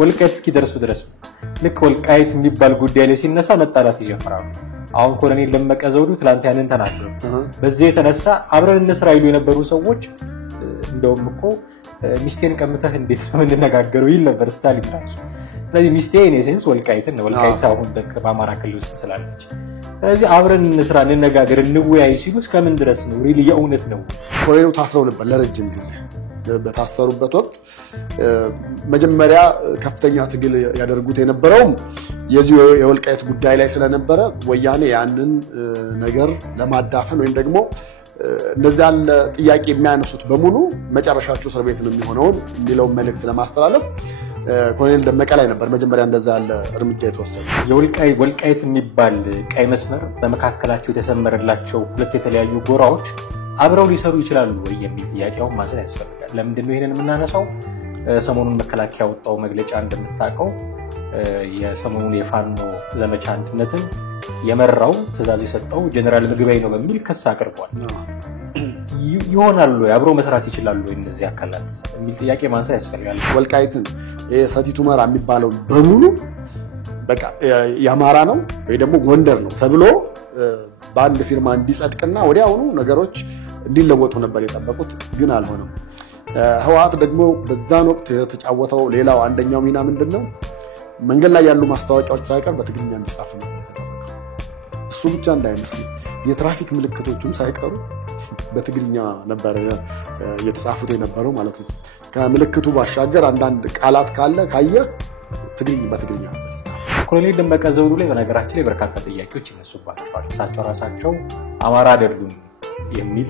ወልቃይት እስኪደርሱ ድረስ ልክ ወልቃይት የሚባል ጉዳይ ላይ ሲነሳ መጣላት ይጀምራሉ አሁን ኮሎኔል ደመቀ ዘውዱ ትላንት ያንን ተናገሩ በዚህ የተነሳ አብረን እንስራ ይሉ የነበሩ ሰዎች እንደውም እኮ ሚስቴን ቀምተህ እንዴት ነው እንነጋገረው ይል ነበር ስታሊን ራሱ ስለዚህ ሚስቴ እኔ ሴንስ ወልቃይትን ነው ወልቃይት አሁን በአማራ ክልል ውስጥ ስላለች ስለዚህ አብረን እንስራ እንነጋገር እንወያይ ሲሉ እስከምን ድረስ ነው ሪሊ የእውነት ነው ኮሎኔሉ ታስረው ነበር ለረጅም ጊዜ በታሰሩበት ወቅት መጀመሪያ ከፍተኛ ትግል ያደርጉት የነበረው የዚህ የወልቃይት ጉዳይ ላይ ስለነበረ ወያኔ ያንን ነገር ለማዳፈን ወይም ደግሞ እንደዚህ ያለ ጥያቄ የሚያነሱት በሙሉ መጨረሻቸው እስር ቤት ነው የሚሆነው የሚለው መልእክት ለማስተላለፍ ኮሎኔል ደመቀ ላይ ነበር መጀመሪያ እንደዛ ያለ እርምጃ የተወሰደው ወልቃይት የሚባል ቀይ መስመር በመካከላቸው የተሰመረላቸው ሁለት የተለያዩ ጎራዎች አብረው ሊሰሩ ይችላሉ ወይ የሚል ጥያቄው ማንሳት ያስፈልጋል ለምንድን ነው ይሄንን የምናነሳው ሰሞኑን መከላከያ ወጣው መግለጫ እንደምታቀው የሰሞኑን የፋኖ ዘመቻ አንድነትን የመራው ትዕዛዝ የሰጠው ጀነራል ምግበይ ነው በሚል ከሳ አቅርቧል ይሆናሉ አብረው መስራት ይችላሉ እነዚህ አካላት የሚል ጥያቄ ማንሳት ያስፈልጋል ወልቃይትን ሰቲት ሁመራ የሚባለው በሙሉ በቃ ያማራ ነው ወይ ደግሞ ጎንደር ነው ተብሎ በአንድ ፊርማ እንዲጸድቅና ወዲያውኑ ነገሮች እንዲለወጡ ነበር የጠበቁት ግን አልሆነም ህወሓት ደግሞ በዛን ወቅት የተጫወተው ሌላው አንደኛው ሚና ምንድነው መንገድ ላይ ያሉ ማስታወቂያዎች ሳይቀር በትግርኛ እንዲጻፉ ነበር የተደረገው እሱ ብቻ እንዳይመስል የትራፊክ ምልክቶችም ሳይቀሩ በትግርኛ ነበር የተጻፉት የነበረው ማለት ነው ከምልክቱ ባሻገር አንዳንድ ቃላት ካየ በትግርኛ ነበር ኮሎኔል ደመቀ ዘውዱ ላይ በነገራችን ላይ በርካታ ጥያቄዎች ይነሱባቸዋል እሳቸው ራሳቸው አማራ አይደሉም የሚል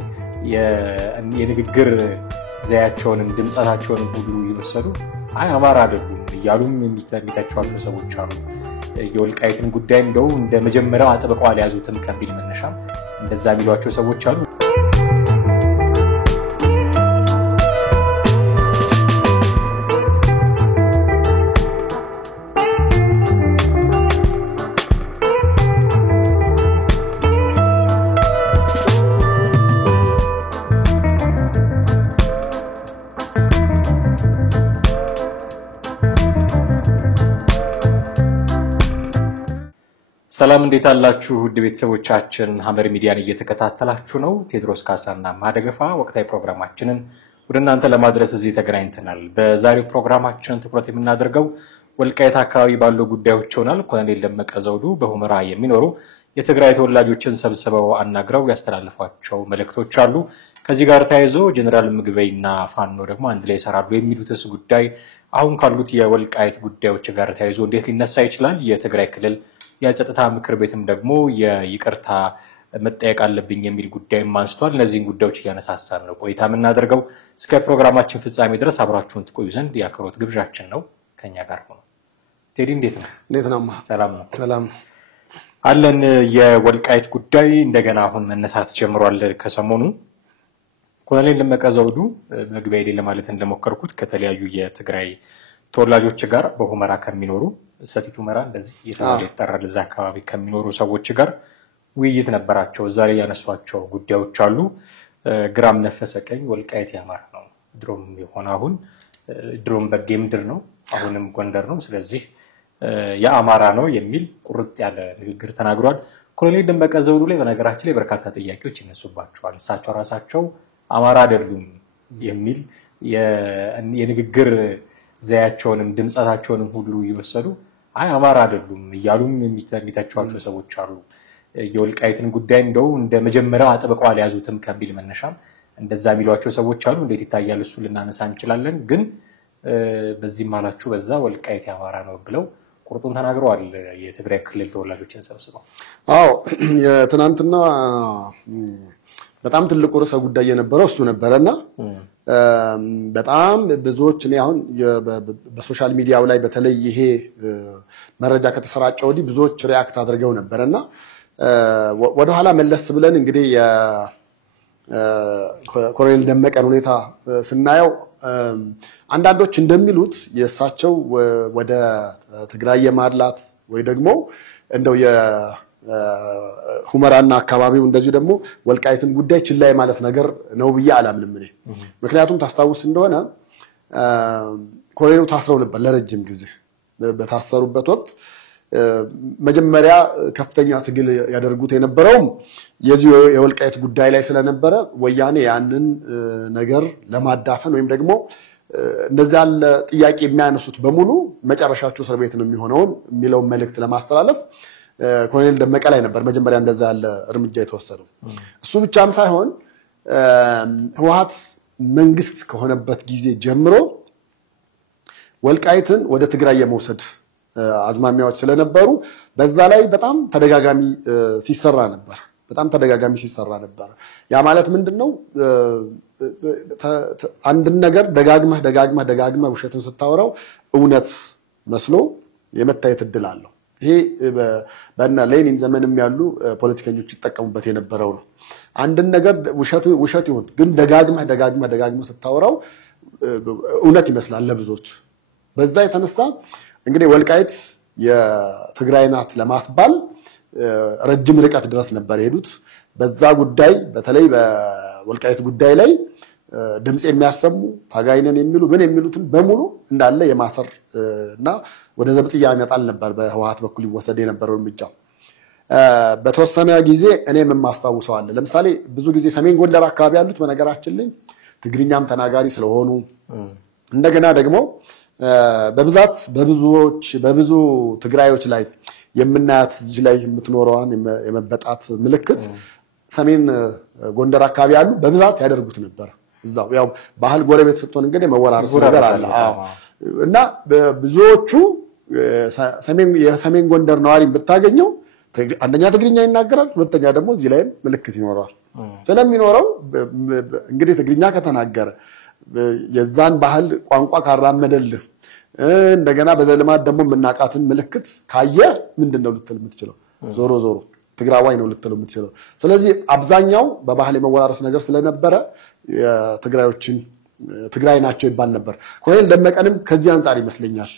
የንግግር ዘያቸውን ድምጻቸውን ሁሉ ይወሰዱ አማራ አይደሉም ይያሉም የሚታቸው ሰዎች አሉ የወልቃይትን ጉዳይ እንደው እንደ መጀመሪያው አጥብቀው አልያዙትም ከቢል መነሻ እንደዛ የሚሏቸው ሰዎች አሉ ሰላም እንዴት አላችሁ ውድ ቤተሰቦቻችን ሐመር ሚዲያን እየተከታተላችሁ ነው ቴድሮስ ካሳና ማደገፋ ወቅታዊ ፕሮግራማችንን ወደናንተ ለማድረስ እዚህ ተገናኝተናል በዛሬው ፕሮግራማችን ትኩረት የምናደርገው ወልቃይት አካባቢ ባለው ጉዳዮች ሆናል ኮሎኔል ደመቀ ዘውዱ በሁመራ የሚኖሩ የትግራይ ተወላጆችን ሰብስበው አናግረው ያስተላልፏቸው መልእክቶች አሉ ከዚህ ጋር ተያይዞ ጀነራል ምግበይና ፋኖ ደግሞ አንድ ላይ ይሰራሉ የሚሉትስ ጉዳይ አሁን ካሉት የወልቃይት ጉዳዮች ጋር ተያይዞ እንዴት ሊነሳ ይችላል የትግራይ ክልል የጸጥታ ምክር ቤትም ደግሞ የይቅርታ መጠየቅ አለብኝ የሚል ጉዳይ ማንስቷል እነዚህን ጉዳዮች ያነሳሳን ነው ቆይታ የምናደርገው እስከ ፕሮግራማችን ፍጻሜ ድረስ አብራችሁን ትቆዩ ዘንድ ያክብሮት ግብዣችን ነው ከኛ ጋር ሆኖ ቴዲ እንዴት ነው ሰላም ነው ሰላም አለን የወልቃይት ጉዳይ እንደገና አሁን መነሳት ጀምሯል ከሰሞኑ ኮሎኔል ደመቀ ዘውዱ መግቢያ ላይ ለማለት እንደሞከርኩት ከተለያዩ የትግራይ ተወላጆች ጋር በሁመራ ከሚኖሩ ሰቲት ሁመራ እንደዚህ የተባለ ይጠራል እዛ አካባቢ ከሚኖሩ ሰዎች ጋር ውይይት ነበራቸው ዛሬ ያነሷቸው ጉዳዮች አሉ ግራም ነፈሰ ቀኝ ወልቃይት ያማራ ነው ድሮም ይሆን አሁን ድሮም በጌምድር ነው አሁንም ጎንደር ነው ስለዚህ የአማራ ነው የሚል ቁርጥ ያለ ንግግር ተናግሯል ኮሎኔል ደመቀ ዘውዱ ላይ በነገራችን ላይ በርካታ ጥያቄዎች ይነሱባቸዋል እሳቸው ራሳቸው አማራ አይደሉም የሚል የንግግር ዘያቸውን ድምጻቸውን ሁሉ ይወሰዱ አማራ አይደሉም ይያሉም የሚታቸው ሰዎች አሉ የወልቃይትን ጉዳይ እንደው እንደ መጀመሪያው አጥብቀው አልያዙትም ከቢል መነሻ እንደዛ የሚሏቸው ሰዎች አሉ እንዴት ይታያል እሱ ልናነሳ እንችላለን ግን በዚህ ማላችሁ በዛ ወልቃይት ያማራ ነው ብለው ቁርጡን ተናግረዋል የትግራይ ክልል ተወላጆችን ሰብስበው አዎ የትናንትና በጣም ትልቁ ርዕሰ ጉዳይ የነበረው እሱ ነበርና በጣም ብዙዎች እኔ አሁን በሶሻል ሚዲያው ላይ በተለይ ይሄ መረጃ ከተሰራጨው ወዲህ ብዙዎች ሪአክት አድርገው ነበርና ወደ ኋላ መለስ ብለን እንግዲህ የኮሎኔል ደመቀን ሁኔታ ስናየው አንዳንዶች እንደሚሉት የእሳቸው ወደ ትግራይ የማድላት ወይ ደግሞ እንደው ሁመራና አካባቢው እንደዚሁ ደግሞ ወልቃይትን ጉዳይ ችላይ ማለት ነገር ነው ብዬ አላምንም እኔ ምክንያቱም ታስታውስ እንደሆነ ኮሎኔሉ ታስረው ነበር ለረጅም ጊዜ። በታሰሩበት ወቅት መጀመሪያ ከፍተኛ ትግል ያደርጉት የነበረው የዚህ የወልቃይት ጉዳይ ላይ ስለነበረ ወያኔ ያንን ነገር ለማዳፈን ወይም ደግሞ እንደዛ ያለ ጥያቄ የሚያነሱት በሙሉ መጨረሻቸው እስር ቤት ነው የሚሆነው የሚለው መልእክት ለማስተላለፍ ኮሎኔል ደመቀ ላይ ነበር መጀመሪያ እንደዛ ያለ እርምጃ የተወሰደው። እሱ ብቻም ሳይሆን ህወሓት መንግስት ከሆነበት ጊዜ ጀምሮ ወልቃይትን ወደ ትግራይ የመውሰድ አዝማሚያዎች ስለነበሩ በዛ ላይ በጣም ተደጋጋሚ ሲሰራ ነበር። ያ ማለት ምንድነው? አንድ ነገር ደጋግመህ ውሸትን ስታወራው እውነት መስሎ የመታየት እድል አለው። ይሄ በእነ ሌኒን ዘመንም ያሉ ፖለቲከኞች ይጠቀሙበት የነበረው ነው። አንድ ነገር ውሸት ይሁን ግን ደጋግመህ ስታወራው እውነት ይመስላል ለብዙዎች። በዛ የተነሳ እንግዲህ ወልቃይት የትግራይ ናት ለማስባል ረጅም ርቀት ድረስ ነበር የሄዱት። በዛ ጉዳይ በተለይ በወልቃይት ጉዳይ ላይ ድምጽ የሚያሰሙ ታጋይነን የሚሉትን በሙሉ እንዳለ የማሰር እና ወደ ዘብጥያ ያመጣል ነበር በህወሓት በኩል ይወሰድ የነበረው እርምጃ። በተወሰነ ጊዜ እኔም የማስታውሰው አለ። ለምሳሌ ብዙ ጊዜ ሰሜን ጎንደር አካባቢ ያሉት በነገራችን ላይ ትግርኛም ተናጋሪ ስለሆኑ እንደገና ደግሞ በብዛት በብዙ ትግራዮች ላይ የምናያት እጅ ላይ የምትኖረዋን የመበጣት ምልክት ሰሜን ጎንደር አካባቢ ያሉ በብዛት ያደርጉት ነበር። እዛው ያው ባህል ጎረቤት ስትሆን እንግዲህ መወራረስ ነገር አለ። እና ብዙዎቹ የሰሜን ጎንደር ነዋሪ ብታገኘው አንደኛ ትግርኛ ይናገራል፣ ሁለተኛ ደግሞ እዚህ ላይ ምልክት ይኖረዋል። ስለሚኖረው እንግዲህ ትግርኛ ከተናገረ የዛን ባህል ቋንቋ ካራመደልህ እንደገና በዘልማት ደግሞ መናቃትን ምልክት ካየ ምንድነው ልትል የምትችለው? ዞሮ ትግራዋይ ነው ልትል የምትችለው። ስለዚህ አብዛኛው በባህል የመወራረስ ነገር ስለነበረ ትግራይ ናቸው ይባል ነበር። ኮሎኔል ደመቀንም ከዚህ አንፃር ይመስለኛል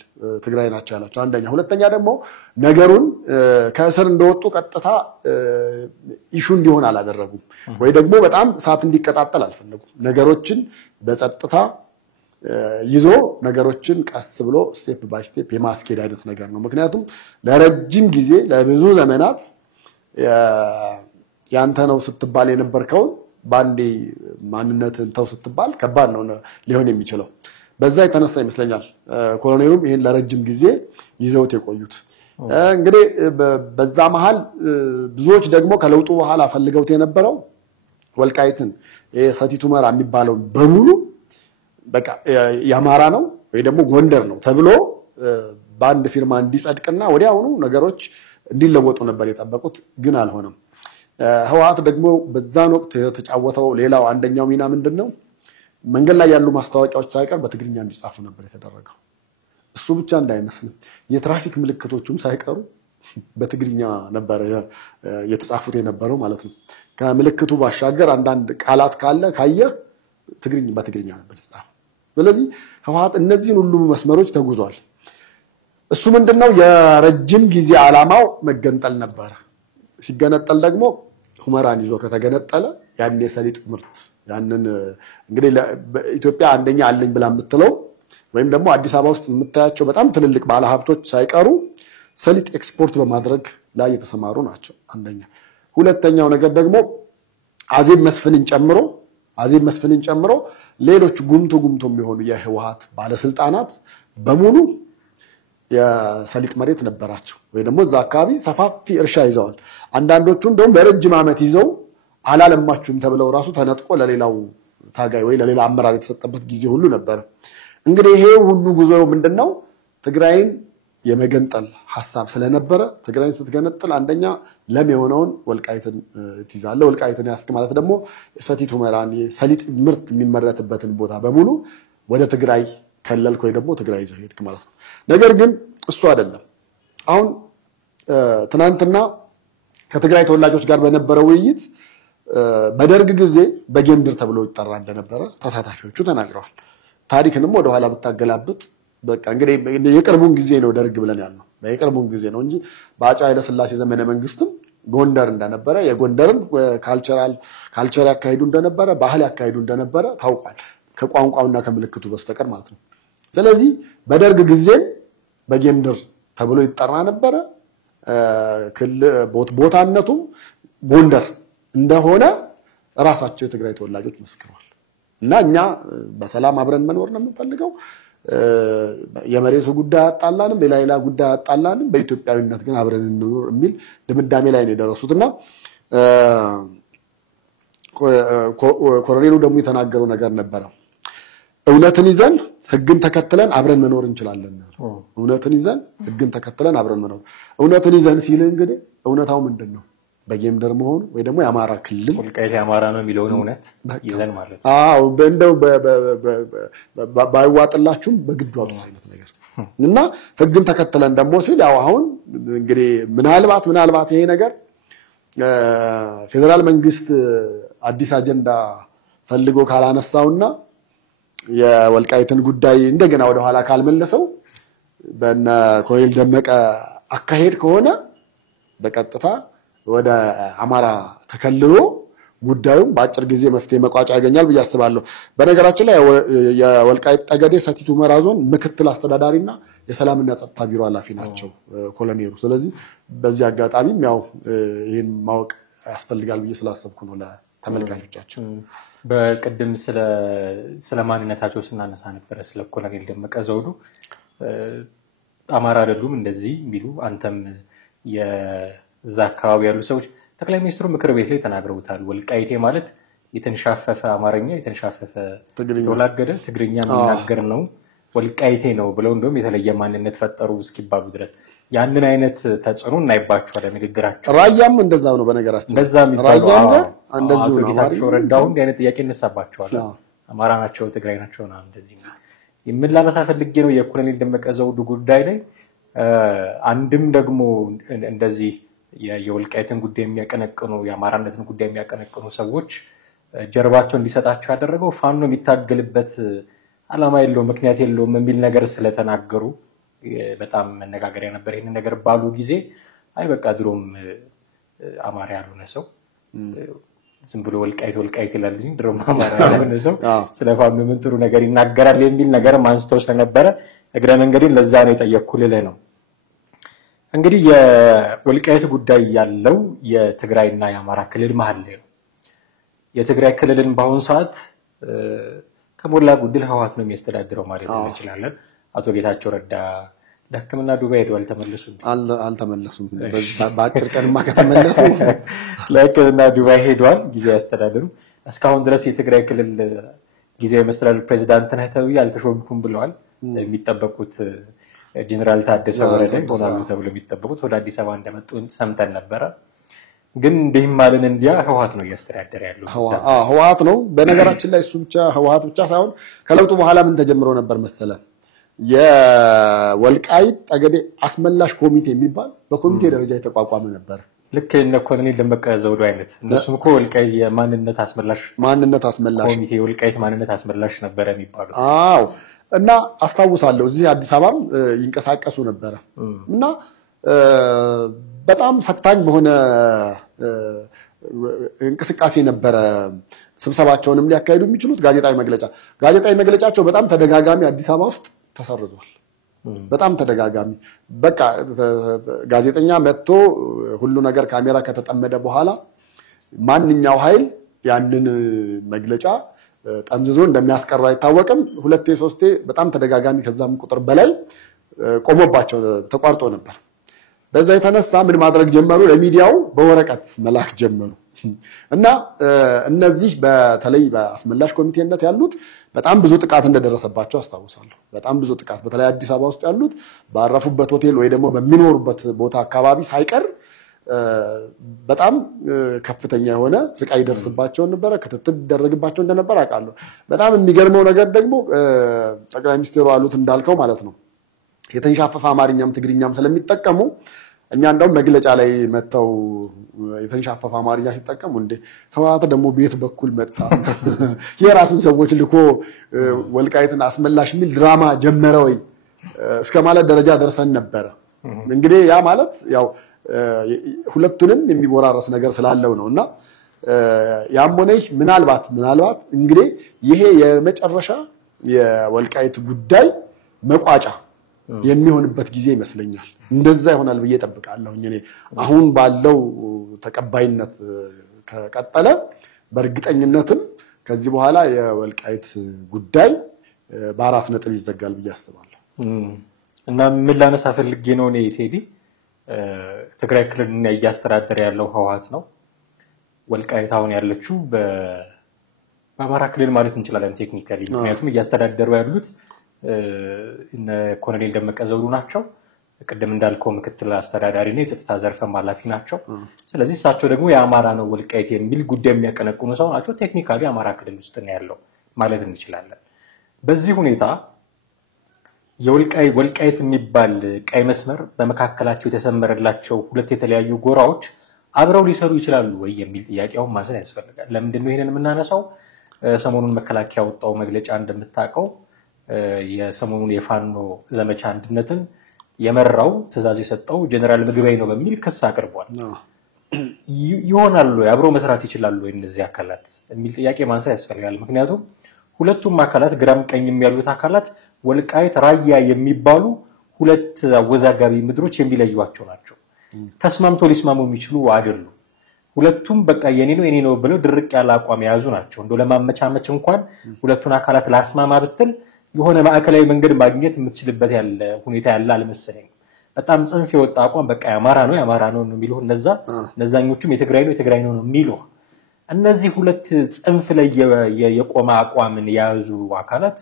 ትግራይ ናቸው ያላቸው አንደኛ። ሁለተኛ ደግሞ ነገሩን ከእስር እንደወጡ ቀጥታ ኢሹ እንዲሆን አላደረጉም፣ ወይ ደግሞ በጣም እሳት እንዲቀጣጠል አልፈለጉም። ነገሮችን በጸጥታ ይዞ ነገሮችን ቀስ ብሎ ስቴፕ ባይ ስቴፕ የማስኬድ አይነት ነገር ነው። ምክንያቱም ለረጅም ጊዜ ለብዙ ዘመናት ያንተ ነው ስትባል የነበርከው ባንዴ ማንነትን ተው ስትባል ከባድ ነው ሊሆን የሚችለው። በዛ የተነሳ ይመስለኛል ኮሎኔሉም ይሄን ለረጅም ጊዜ ይዘውት የቆዩት። እንግዲህ በዛ መሃል ብዙዎች ደግሞ ከለውጡ በኋላ ፈልገውት የነበረው ወልቃይትን ሰቲት ሁመራ የሚባለው በሙሉ በቃ ያማራ ነው ወይ ደግሞ ጎንደር ነው ተብሎ በአንድ ፊርማ እንዲጸድቅና ወዲያውኑ ነገሮች እንዲለወጡ ነበር የጠበቁት። ግን አልሆነም። ህወሓት ደግሞ በዛን ወቅት የተጫወተው ሌላው አንደኛው ሚና ምንድነው? መንገድ ላይ ያሉ ማስታወቂያዎች ሳይቀር በትግርኛ እንዲጻፉ ነበር የተደረገው። እሱ ብቻ እንዳይመስልም የትራፊክ ምልክቶቹም ሳይቀሩ በትግርኛ ነበር የተጻፉት የነበረው ማለት ነው። ከምልክቱ ባሻገር አንዳንድ ቃላት ካየ በትግርኛ ነበር የተጻፈው። ስለዚህ ህወሓት እነዚህን ሁሉ መስመሮች ተጉዟል። እሱ ምንድነው የረጅም ጊዜ ዓላማው መገንጠል ነበር። ሲገነጠል ደግሞ ሁመራን ይዞ ከተገነጠለ ያን የሰሊጥ ምርት ያንን እንግዲህ ኢትዮጵያ አንደኛ አለኝ ብላ የምትለው ወይም ደግሞ አዲስ አበባ ውስጥ የምታያቸው በጣም ትልልቅ ባለ ሀብቶች ሳይቀሩ ሰሊጥ ኤክስፖርት በማድረግ ላይ የተሰማሩ ናቸው። አንደኛ። ሁለተኛው ነገር ደግሞ አዜብ መስፍንን ጨምሮ ሌሎች ጉምቱ የሚሆኑ የህወሓት ባለስልጣናት በሙሉ የሰሊጥ መሬት ነበራቸው ወይ ደግሞ እዛ አካባቢ ሰፋፊ እርሻ ይዘዋል። አንዳንዶቹ እንደውም ለረጅም ዓመት ይዘው አላለማችሁም ተብለው ራሱ ተነጥቆ ለሌላው ታጋይ ወይ ለሌላ አመራር የተሰጠበት ጊዜ ሁሉ ነበር። እንግዲህ ይሄ ሁሉ ጉዞ ምንድነው? ትግራይን የመገንጠል ሐሳብ ስለነበረ ትግራይን ስትገነጥል አንደኛ ለም የሆነውን ወልቃይትን ትይዛለህ። ወልቃይትን ያስክ ማለት ደግሞ ሰቲት ሁመራን የሰሊጥ ምርት የሚመረትበትን ቦታ በሙሉ ወደ ትግራይ ከለልክ ወይ ደግሞ ትግራይ ይዘህ ሄድክ ማለት ነው። ነገር ግን እሱ አይደለም። አሁን ትናንትና ከትግራይ ተወላጆች ጋር በነበረው ውይይት በደርግ ጊዜ በጌምድር ተብሎ ይጠራ እንደነበረ ተሳታፊዎቹ ተናግረዋል። ታሪክንም ወደ ኋላ ብታገላብጥ በቃ እንግዲህ የቅርቡን ጊዜ ነው ደርግ ብለን ያልነው የቅርቡን ጊዜ ነው እንጂ በአፄ ኃይለ ሥላሴ ዘመነ መንግስትም ጎንደር እንደነበረ የጎንደርን ካልቸር ያካሂዱ እንደነበረ ባህል ያካሂዱ እንደነበረ ታውቋል። ከቋንቋውና ከምልክቱ በስተቀር ማለት ነው። ስለዚህ በደርግ ጊዜም በጌምድር ተብሎ ይጠራ ነበረ። ቦታነቱም ጎንደር እንደሆነ ራሳቸው የትግራይ ተወላጆች መስክረዋል። እና እኛ በሰላም አብረን መኖር ነው የምንፈልገው። የመሬቱ ጉዳይ አጣላንም፣ ሌላ ጉዳይ አጣላንም፣ በኢትዮጵያዊነት ግን አብረን እንኖር የሚል ድምዳሜ ላይ ነው የደረሱትና ኮሎኔሉ ደግሞ የተናገረው ነገር ነበረ። እውነትን ይዘን ህግን ተከትለን አብረን መኖር እንችላለን። እውነትን ይዘን ህግን ተከትለን አብረን መኖር። እውነትን ይዘን ሲል እንግዲህ እውነታው ምንድነው? በጌምድር መሆኑ ወይ ደግሞ የአማራ ክልል ወልቃይት የአማራ ነው የሚለውን እውነት ይዘን ማለት ነው። እንደው ባይዋጥላችሁም በግድ ዋጡት አይነት ነገር እና ህግን ተከትለን ደግሞ ሲል ያው አሁን እንግዲህ ምናልባት ይሄ ነገር ፌደራል መንግስት አዲስ አጀንዳ ፈልጎ ካላነሳውና የወልቃይትን ጉዳይ እንደገና ወደ ኋላ ካልመለሰው በእነ ኮሎኔል ደመቀ አካሄድ ከሆነ በቀጥታ ወደ አማራ ተከልሎ ጉዳዩም በአጭር ጊዜ መፍትሄ መቋጫ ያገኛል ብዬ አስባለሁ። በነገራችን ላይ የወልቃይት ጠገዴ ሰቲት ሁመራ ዞን ምክትል አስተዳዳሪና የሰላምና ጸጥታ ቢሮ ኃላፊ ናቸው ኮሎኔሉ። ስለዚህ በዚህ አጋጣሚም ያው ይሄን ማወቅ ያስፈልጋል ብዬ ስላሰብኩ ነው ለተመልካቾቻችን። በቅድም ስለ ማንነታቸው ስናነሳ ነበር ስለ ኮሎኔል ደመቀ ዘውዱ አማራ አይደሉም እንደዚህ የሚሉ አንተም የዛ አካባቢ ያሉ ሰዎች ጠቅላይ ሚኒስትሩ ምክር ቤት ላይ ተናግረውታል። ወልቃይቴ ማለት የተንሻፈፈ አማርኛ የተንሻፈፈ ተወላገደ ትግርኛ የሚናገር ነው ወልቃይቴ ነው ብለው እንደውም የተለየ ማንነት ፈጠሩ እስኪባሉ ድረስ ያንን አይነት ተጽዕኖ እናይባቸዋለን ንግግራቸው። ራያም እንደዛው ነው በነገራችን እንደዛም ይባላል። እንደዚሁ ነው ጌታቸው ረዳው እንደ አይነት ጥያቄ እንሰባቸዋል። አማራ ናቸው ትግራይ ናቸው ነው እንደዚህ ነው። የምላበሳ ፈልጌ ነው የኮሎኔል ደመቀ ዘውዱ ጉዳይ ላይ አንድም ደግሞ እንደዚህ የወልቃይትን ጉዳይ የሚያቀነቅኑ የአማራነትን ጉዳይ የሚያቀነቅኑ ሰዎች ጀርባቸው እንዲሰጣቸው ያደረገው ፋኖ የሚታገልበት ዓላማ የለውም ምክንያት የለውም የሚል ነገር ስለተናገሩ በጣም መነጋገሪያ ነበር። ይሄን ነገር ባሉ ጊዜ አይ በቃ ድሮም አማራ ያልሆነ ሰው ዝም ብሎ ወልቃይት ይላል እንጂ ድሮም አማራ ያልሆነ ሰው ስለ ፋኖ ምን ጥሩ ነገር ይናገራል የሚል ነገር ማንስተው ስለነበረ እግረ መንገዴን ለዛ ነው የጠየቅኩልህ ነው። እንግዲህ የወልቃይት ጉዳይ ያለው የትግራይና የአማራ ክልል መሃል ላይ ነው። የትግራይ ክልልን በአሁኑ ሰዓት ከሞላ ጎደል ህወሓት ነው የሚያስተዳድረው ማለት እንችላለን። አቶ ጌታቸው ረዳ ለሕክምና ዱባይ ሄደዋል አልተመለሱም። በአጭር ቀንማ ከተመለሱ ለሕክምና ዱባይ ሄደዋል ጊዜያዊ አስተዳደሩ። እስካሁን ድረስ የትግራይ ክልል ጊዜያዊ መስተዳድር ፕሬዝዳንት ነህ ተብዬ አልተሾምኩም ብለዋል። የሚጠበቁት ጀነራል ታደሰ ወረደ ሆናሉ ተብሎ የሚጠበቁት ወደ አዲስ አበባ እንደመጡ ሰምተን ነበረ። ግን እንደም ማለን እንዲያ ህወሓት ነው እያስተዳደረ ያለው። ህወሓት ነው በነገራችን ላይ እሱ ብቻ ህወሓት ብቻ ሳይሆን ከለውጡ በኋላ ምን ተጀምሮ ነበር መሰለ የወልቃይት ጠገዴ አስመላሽ ኮሚቴ የሚባል በኮሚቴ ደረጃ የተቋቋመ ነበር። ልክ እነ ኮሎኔል ደመቀ ዘውዱ አይነት እነሱም እኮ ወልቃይት የማንነት አስመላሽ ኮሚቴ ወልቃይት ማንነት አስመላሽ ነበር የሚባሉት። አዎ እና አስታውሳለሁ እዚህ አዲስ አበባም ይንቀሳቀሱ ነበር እና በጣም ፈታኝ በሆነ እንቅስቃሴ ነበር ስብሰባቸውንም ሊያካሂዱ የሚችሉት። ጋዜጣዊ መግለጫቸው በጣም ተደጋጋሚ አዲስ አበባ ውስጥ ተሰርዟል። በጣም ተደጋጋሚ በቃ ጋዜጠኛ መጥቶ ሁሉ ነገር ካሜራ ከተጠመደ በኋላ ማንኛው ኃይል ያንን መግለጫ ጠምዝዞ እንደሚያስቀር አይታወቅም። ሁለቴ ሶስቴ በጣም ተደጋጋሚ ከዛም ቁጥር በላይ ቆሞባቸው ተቋርጦ ነበር። በዛ የተነሳ ምን ማድረግ ጀመሩ? ለሚዲያው በወረቀት መላክ ጀመሩ እና እነዚህ በተለይ በአስመላሽ ኮሚቴነት ያሉት በጣም ብዙ ጥቃት እንደደረሰባቸው አስታውሳለሁ። በጣም ብዙ ጥቃት በተለይ አዲስ አበባ ውስጥ ያሉት ባረፉበት ሆቴል ወይ ደግሞ በሚኖሩበት ቦታ አካባቢ ሳይቀር በጣም ከፍተኛ የሆነ ስቃይ ይደርስባቸው ነበር፣ ክትትል ይደረግባቸው እንደነበር አውቃለሁ። በጣም የሚገርመው ነገር ደግሞ ጠቅላይ ሚኒስትሩ አሉት እንዳልከው ማለት ነው የተንሻፈፈ አማርኛም ትግርኛም ስለሚጠቀሙ እኛ እንደውም መግለጫ ላይ መተው የተንሻፈፈ አማርኛ ሲጠቀሙ እንደ ህወሓት ደግሞ ቤት በኩል መጣ የራሱን ሰዎች ልኮ ወልቃይትን አስመላሽ የሚል ድራማ ጀመረ ወይ እስከ ማለት ደረጃ ደርሰን ነበር። እንግዲህ ያ ማለት ያው ሁለቱንም የሚወራረስ ነገር ስላለው ነውና ያም ሆነ ምናልባት እንግዲህ ይሄ የመጨረሻ የወልቃይት ጉዳይ መቋጫ የሚሆንበት ጊዜ ይመስለኛል እንደዛ ይሆናል ብዬ ተጠብቃለሁ እኔ አሁን ባለው ተቀባይነት ከቀጠለ በእርግጠኝነትም ከዚህ በኋላ የወልቃይት ጉዳይ በአራት ነጥብ ይዘጋል ብዬ አስባለሁ እና ምን ላነሳ ፈልጌ ነው እኔ ቴዲ ትግራይ ክልልን ያስተዳደረ ያለው ህወሓት ነው ወልቃይት አሁን ያለችው በአማራ ክልል ማለት እንችላለን ቴክኒካሊ ምክንያቱም ያስተዳደሩ ያሉት እነ ኮሎኔል ደመቀ ዘውዱ ናቸው ቀደም እንዳልከው ምክትል አስተዳዳሪ ነው የጸጥታ ዘርፍ ኃላፊ ናቸው ስለዚህ እሳቸው ደግሞ የአማራ ነው ወልቃይት የሚል ጉዳይ የሚያቀነቅኑ ሰው ናቸው ቴክኒካሊ አማራ ክልል ውስጥ ነው ያለው ማለት እንችላለን በዚህ ሁኔታ ወልቃይት የሚባል ቀይ መስመር በመካከላቸው የተሰመረላቸው ሁለት የተለያዩ ጎራዎች አብረው ሊሰሩ ይችላሉ ወይ የሚል ጥያቄው ማሰን ያስፈልጋል ለምንድን ነው ይሄንን የምናነሳው ሰሞኑን መከላከያ ወጣው መግለጫ እንደምታቀው የሰሞኑን የፋኖ ዘመቻ አንድነትን የመራው ተዛዝ የሰጠው ጀነራል ምግበይ ነው በሚል ክስ አቅርቧል ይሆናሉ አብረው መስራት ይችላሉ እነዚህ አካላት የሚል ጥያቄ ማንሳት ያስፈልጋል ምክንያቱም ሁለቱም አካላት ግራም ቀኝም ያሉት አካላት ወልቃይት ራያ የሚባሉ ሁለት አወዛጋቢ ምድሮች የሚለዩዋቸው ናቸው ተስማምቶ ሊስማሙ የሚችሉ አይደሉም ሁለቱም በቃ የኔ ነው ብለው ድርቅ ያለ አቋም ያዙ ናቸው እንደው ለማመቻመች እንኳን ሁለቱን አካላት ላስማማ ብትል የሆነ ማዕከላዊ መንገድ ማግኘት የምትችልበት ያለ ሁኔታ ያለ አልመሰለኝ በጣም ጽንፍ የወጣ አቋም በቃ ያማራ ነው የሚሉ እነዛኞቹም የትግራይ ነው የሚሉ እነዚህ ሁለት ጽንፍ ላይ የቆመ አቋምን ያዙ አካላት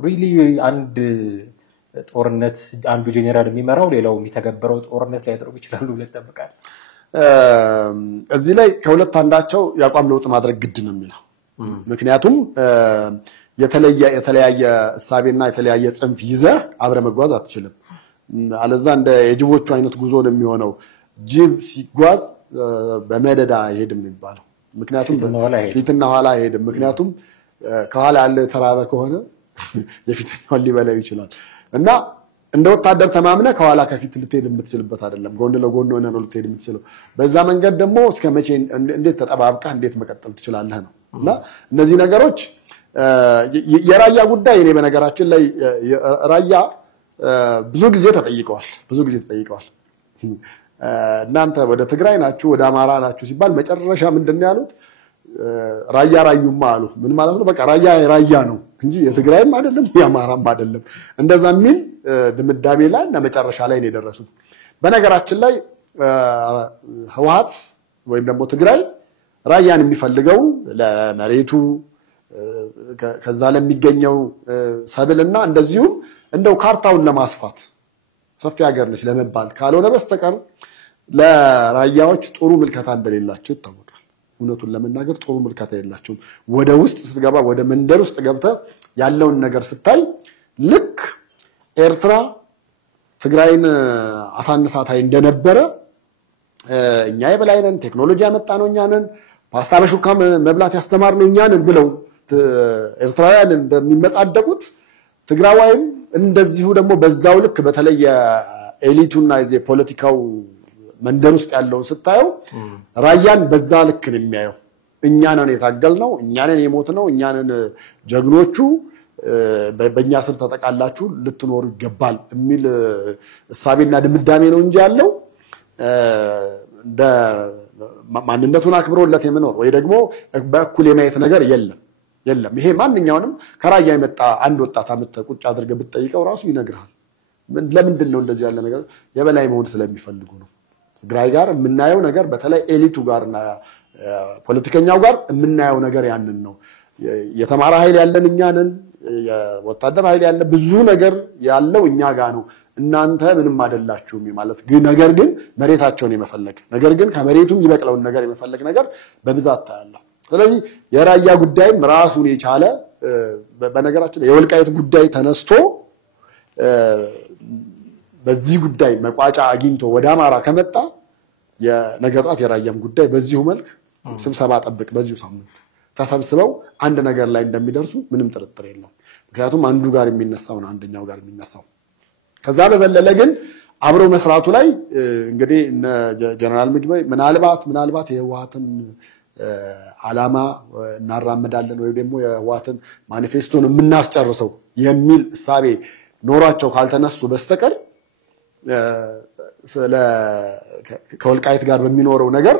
ሪሊ አንድ ጦርነት አንዱ ጄኔራል የሚመራው ሌላው የሚተገበረው ጦርነት ላይ ያደርጉ ይችላሉ ለተጠብቃል እዚህ ላይ ከሁለት አንዳቸው ያቋም ለውጥ ማድረግ ግድ ነው የሚለው ምክንያቱም የተለያየ እሳቤና የተለያየ ጽንፍ ይዘ አብረ መጓዝ አትችልም አለዛ እንደ የጅቦቹ አይነት ጉዞ ነው የሚሆነው ጅብ ሲጓዝ በመደዳ ይሄድም ይባላል ምክንያቱም ፊትና ኋላ አይሄድም ምክንያቱም ከኋላ ያለ ተራበ ከሆነ የፊተኛውን ሊበላው ይችላል እና እንደ ወታደር ተማምነ ከኋላ ከፊት ልትሄድ የምትችልበት አይደለም ጎን ለጎን ሆነ ነው ልትሄድ የምትችለው በዛ መንገድ ደግሞ እስከመቼ እንዴት ተጠባብቃ እንዴት መቀጠል ትችላለህ ነው እና እነዚህ ነገሮች የራያ ጉዳይ እኔ በነገራችን ላይ ራያ ብዙ ጊዜ ተጠይቀዋል እናንተ ወደ ትግራይ ናችሁ ወደ አማራ ናችሁ ሲባል መጨረሻ ምንድነው ያሉት ራያዩማ አሉ ምን ማለት ነው በቃ ራያ ነው እንጂ የትግራይም አይደለም የአማራም አይደለም እንደዛ ሚል ድምዳሜ ላይ እና መጨረሻ ላይ ነው የደረሱት በነገራችን ላይ ህወሓት ወይም ደግሞ ትግራይ ራያን የሚፈልገው ለመሬቱ ከዛ ለሚገኘው ሰብልና እንደዚሁ እንደው ካርታውን ለማስፋት ሰፊ ሀገር ነች ለመባል ካልሆነ በስተቀር ለራያዎች ጥሩ ምልከታ እንደሌላቸው ይታወቃል እውነቱን ለመናገር ጥሩ ምልከታ የላቸውም ወደ ውስጥ ስትገባ ወደ መንደር ውስጥ ገብተህ ያለውን ነገር ስታይ ልክ ኤርትራ ትግራይን አሳንሳታይ እንደነበረ እኛ የበላይነን ቴክኖሎጂ ያመጣነው እኛ ነን ፓስታ በሹካ መብላት ያስተማርነው እኛ ነን ብለው ኤርትራውያን እንደሚመጻደቁት ትግራዋይም እንደዚሁ ደግሞ በዛው ልክ በተለየ ኤሊቱና የፖለቲካው መንደር ውስጥ ያለው ስታየው ራያን በዛ ልክ ነው የሚያየው እኛ ነን የታገልነው እኛ ነን የሞትነው እኛ ነን ጀግኖቹ በእኛ ስር ተጠቃላችሁ ልትኖሩ ይገባል የሚል እሳቤና ድምዳሜ ነው እንጂ ያለው እንደ ማንነቱን አክብሮለት የምኖር ወይ ደግሞ በእኩል የማየት ነገር የለም ይሄ ማንኛውንም ከራያ የመጣ አንድ ወጣት አመጣ ቁጭ አድርገህ ብትጠይቀው ራሱ ይነግራል ለምንድን ነው እንደዚህ ያለ ነገር የበላይ መሆን ስለሚፈልጉ ነው ትግራይ ጋር የምናየው ነገር በተለይ ኤሊቱ ጋርና ፖለቲከኛው ጋር የምናየው ነገር ያንን ነው የተማራ ኃይል ያለን እኛ ነን የወታደር ኃይል ያለ ብዙ ነገር ያለው እኛ ጋር ነው እናንተ ምንም አይደላችሁም ማለት ነገር ግን መሬታቸውን የመፈለግ ነገር ግን ከመሬቱም ይበቅለውን ነገር የመፈለግ ነገር በብዛት ታያለው ስለዚህ የራያ ጉዳይም ራሱን የቻለ በነገራችን የወልቃይት ጉዳይ ተነስቶ በዚህ ጉዳይ መቋጫ አግኝቶ ወደ አማራ ከመጣ የነገጣት የራያም ጉዳይ በዚሁ መልክ ስብሰባ ጠብቅ በዚሁ ሳምንት ተሰብስበው አንድ ነገር ላይ እንደሚደርሱ ምንም ጥርጥር የለም ምክንያቱም አንዱ ጋር የሚነሳው ነው አንደኛው ጋር የሚነሳው ከዛ በዘለለ ግን አብሮ መስራቱ ላይ እንግዲህ ጀነራል ምግበይ ምናልባት የህወሓትን ዓላማ እናራመዳለን ወይ ደግሞ የህወሓትን ማኒፌስቶን የምናስጨርሰው የሚል እሳቤ ኖሯቸው ካልተነሱ በስተቀር ከወልቃይት ጋር በሚኖረው ነገር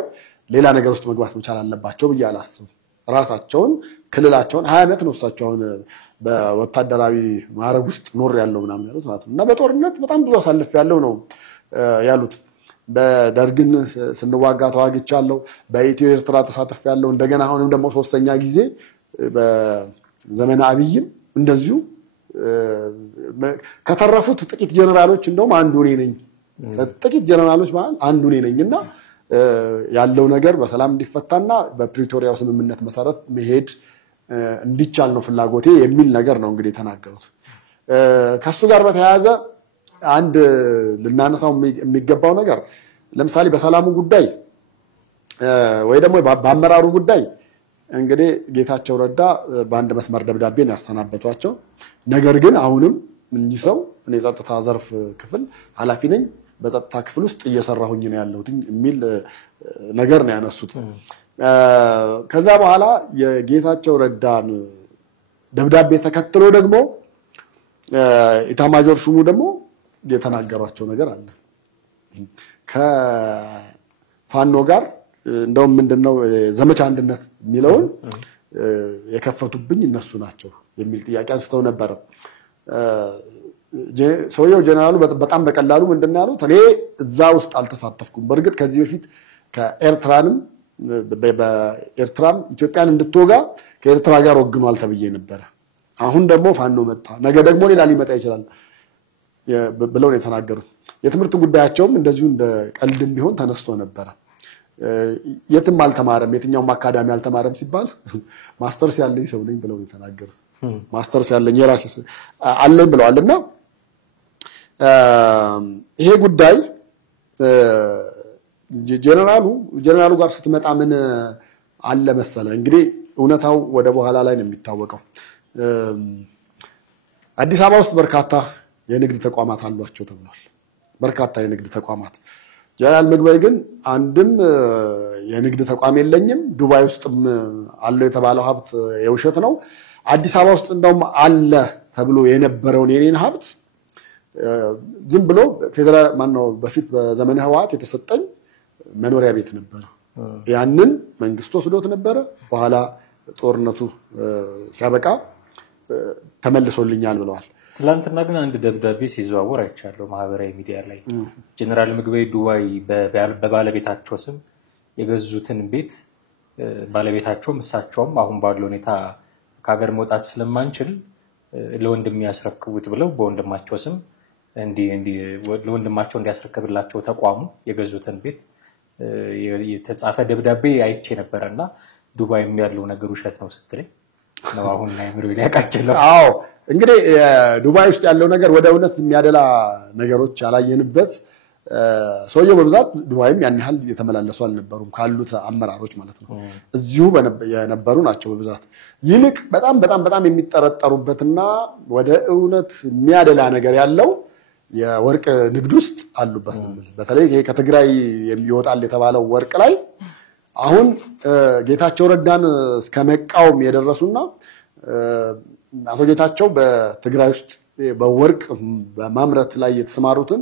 ሌላ ነገር ውስጥ መግባት መቻል አለባቸው ብዬ አላስብም። ራሳቸውን ክልላቸውን 20 ዓመት ነው እሳቸው አሁን በወታደራዊ ማዕረግ ውስጥ ኖር ያለው ምናምን ያሉት ማለት ነው። እና በጦርነት በጣም ብዙ አሳልፍ ያለው ነው ያሉት። በደርግን ስንዋጋ ተዋግቻለሁ፣ በኢትዮ ኤርትራ ተሳትፍ ያለው እንደገና አሁንም ደግሞ ሶስተኛ ጊዜ በዘመነ አብይም እንደዚሁ ከተረፉት ጥቂት ጀነራሎች እንደውም አንዱ እኔ ነኝ። ጥቂት ጀነራሎች ማለት አንዱ እኔ ነኝና ያለው ነገር በሰላም እንዲፈታና በፕሪቶሪያው ስምምነት መሰረት መሄድ እንዲቻል ነው ፍላጎቴ የሚል ነገር ነው እንግዲህ የተናገሩት። ከሱ ጋር በተያያዘ አንድ ልናነሳው የሚገባው ነገር ለምሳሌ በሰላሙ ጉዳይ ወይ ደግሞ በአመራሩ ጉዳይ እንግዲህ ጌታቸው ረዳ በአንድ መስመር ደብዳቤ ነው ያሰናበቷቸው። ነገር ግን አሁንም እኚህ ሰው እኔ ጸጥታ ዘርፍ ክፍል ኃላፊ ነኝ፣ በጸጥታ ክፍል ውስጥ እየሰራሁኝ ነው ያለሁት የሚል ነገር ነው ያነሱት። ከዛ በኋላ የጌታቸው ረዳን ደብዳቤ ተከትሎ ደግሞ ኢታማጆር ሹሙ ደግሞ የተናገሯቸው ነገር አለ። ከፋኖ ጋር እንደውም ምንድነው ዘመቻ አንድነት የሚለውን የከፈቱብኝ እነሱ ናቸው የሚል ጥያቄ አንስተው ነበር። ሰውየው ጀነራሉ በጣም በቀላሉ ምንድነው ያሉት? እኔ እዛ ውስጥ አልተሳተፍኩም። በእርግጥ ከዚህ በፊት ከኤርትራም ኢትዮጵያን እንድትወጋ ከኤርትራ ጋር ወግኗል ተብዬ ነበር። አሁን ደግሞ ፋኖ መጣ፣ ነገ ደግሞ ሌላ ሊመጣ ይችላል ብለው ነው የተናገሩት። የትምህርት ጉዳያቸውም እንደዚሁ እንደ ቀልድም ቢሆን ተነስቶ ነበር። የትም አልተማረም፣ የትኛውም አካዳሚ አልተማረም ሲባል ማስተርስ ያለኝ ሰው ነኝ ብለው ነው የተናገሩት። ማስተርስ ያለኝ የራሴ አለኝ ብለዋልና ይሄ ጉዳይ ጀነራሉ ጋር ስትመጣ ምን አለ መሰለ እንግዲህ እውነታው ወደ በኋላ ላይ ነው የሚታወቀው። አዲስ አበባ ውስጥ በርካታ የንግድ ተቋማት አሏቸው ተብሏል። በርካታ የንግድ ተቋማት። ጀነራል ምግበይ ግን አንድም የንግድ ተቋም የለኝም፣ ዱባይ ውስጥም አለው የተባለው ሀብት የውሸት ነው፣ አዲስ አበባ ውስጥ እንደውም አለ ተብሎ የነበረውን የኔን ሀብት ዝም ብሎ ፌደራል ማነው በፊት በዘመነ ህወሓት የተሰጠኝ መኖሪያ ቤት ነበር፣ ያንን መንግስት ወስዶት ነበር። በኋላ ጦርነቱ ሲያበቃ ተመልሶልኛል ብለዋል። ትላንትና ግን አንድ ደብዳቤ ሲዘዋወር አይቻለሁ ማህበራዊ ሚዲያ ላይ። ጀነራል ምግበይ ዱባይ በባለቤታቸው ስም የገዙትን ቤት ባለቤታቸው እሳቸውም አሁን ባለው ሁኔታ ከሀገር መውጣት ስለማንችል ለወንድም ያስረክቡት ብለው በወንድማቸው ስም ለወንድማቸው እንዲያስረክብላቸው ተቋሙ የገዙትን ቤት የተጻፈ ደብዳቤ አይቼ ነበርና ዱባይ ያለው ነገር ውሸት ነው ስትለኝ ነው አሁን ላይ ምሩን ያቃጨለው። አዎ እንግዲህ ዱባይ ውስጥ ያለው ነገር ወደ እውነት የሚያደላ ነገሮች ያላየንበት ሰውየው በብዛት ዱባይም ያን ያህል የተመላለሱ አልነበሩም ካሉት አመራሮች ማለት ነው። እዚሁ የነበሩ ናቸው በብዛት። ይልቅ በጣም የሚጠረጠሩበትና ወደ እውነት የሚያደላ ነገር ያለው የወርቅ ንግድ ውስጥ አሉበት ነው። በተለይ ይሄ ከትግራይ የሚወጣል የተባለው ወርቅ ላይ አሁን ጌታቸው ረዳን እስከ መቃወም የደረሱና አቶ ጌታቸው በትግራይ ውስጥ በወርቅ በማምረት ላይ የተሰማሩትን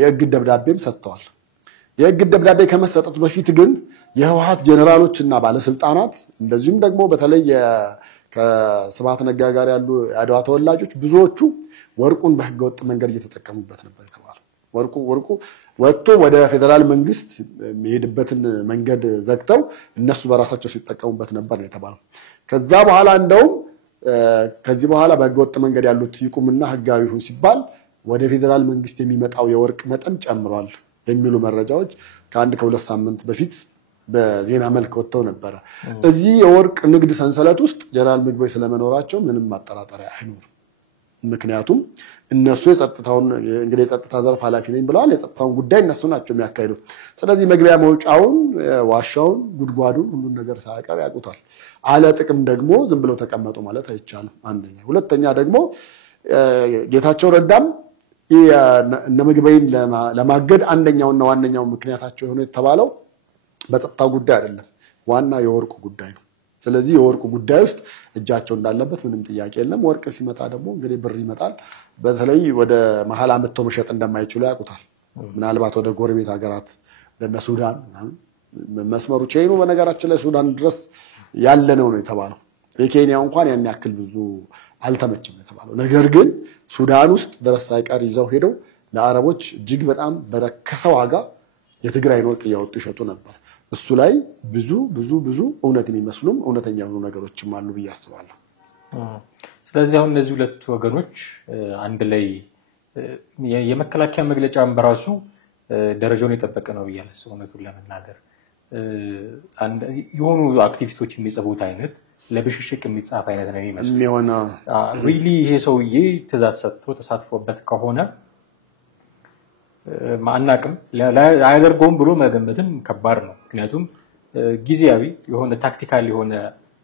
የእግድ ደብዳቤም ሰጥተዋል። የእግድ ደብዳቤ ከመሰጠቱ በፊት ግን የህወሓት ጀነራሎችና ባለስልጣናት እንደዚሁም ደግሞ በተለይ ከስብሐት ነጋ ጋር ያሉ የአድዋ ተወላጆች ብዙዎቹ ወርቁን በህገወጥ መንገድ እየተጠቀሙበት ነበር የተባለው። ወርቁ ወጥቶ ወደ ፌደራል መንግስት የሚሄድበትን መንገድ ዘግተው እነሱ በራሳቸው ሲጠቀሙበት ነበር ነው የተባለው። ከዛ በኋላ እንደውም ከዚህ በኋላ በህገወጥ መንገድ ያሉት ይቁምና ህጋዊ ይሁን ሲባል ወደ ፌደራል መንግስት የሚመጣው የወርቅ መጠን ጨምሯል የሚሉ መረጃዎች ከ1-2 ሳምንት በፊት በዜና መልክ ወጥተው ነበር። እዚህ የወርቅ ንግድ ሰንሰለት ውስጥ ጀነራል ምግበይ ስለመኖራቸው ምንም ማጠራጠሪያ አይኖርም። ምክንያቱም እነሱ የጸጥታ ዘርፍ ኃላፊ ነኝ ብለዋል። የጸጥታውን ጉዳይ እነሱ ናቸው የሚያካሂዱት። ስለዚህ መግቢያ መውጫውን፣ ዋሻውን፣ ጉድጓዱን ሁሉን ነገር ሳያቀር ያውቁታል። አለ ጥቅም ደግሞ ዝም ብለው ተቀመጡ ማለት አይቻልም። አንደኛ። ሁለተኛ ደግሞ ጌታቸው ረዳም እነ ምግበይን ለማገድ አንደኛውና ዋነኛው ምክንያታቸው የሆነ የተባለው በጸጥታው ጉዳይ አይደለም፣ ዋና የወርቁ ጉዳይ ነው። ስለዚህ የወርቁ ጉዳይ ውስጥ እጃቸው እንዳለበት ምንም ጥያቄ የለም። ወርቅ ሲመጣ ደግሞ እንግዲህ ብር ይመጣል። በተለይ ወደ መሀል አመጥተው መሸጥ እንደማይችሉ ያውቁታል። ምናልባት ወደ ጎረቤት ሀገራት ለነ ሱዳን መስመሩ ቼኑ በነገራችን ላይ ሱዳን ድረስ ያለ ነው የተባለው። የኬንያ እንኳን ያን ያክል ብዙ አልተመቸም የተባለው። ነገር ግን ሱዳን ውስጥ ድረስ ሳይቀር ይዘው ሄደው ለአረቦች እጅግ በጣም በረከሰ ዋጋ የትግራይን ወርቅ እያወጡ ይሸጡ ነበር። እሱ ላይ ብዙ እውነት የሚመስሉም እውነተኛ የሆኑ ነገሮችም አሉ ብዬ አስባለሁ። ስለዚህ አሁን እነዚህ ሁለት ወገኖች አንድ ላይ የመከላከያ መግለጫን በራሱ ደረጃውን የጠበቀ ነው ብዬ አላስብም። እውነቱን ለመናገር የሆኑ አክቲቪስቶች የሚጽፉት አይነት ለብሽሽቅ የሚጻፍ አይነት ነው የሚመስለው። ሪሊ ይሄ ሰውዬ ትእዛዝ ሰጥቶ ተሳትፎበት ከሆነ ማናቅም አያደርገውም ብሎ መገመትም ከባድ ነው። ምክንያቱም ጊዜያዊ የሆነ ታክቲካል የሆነ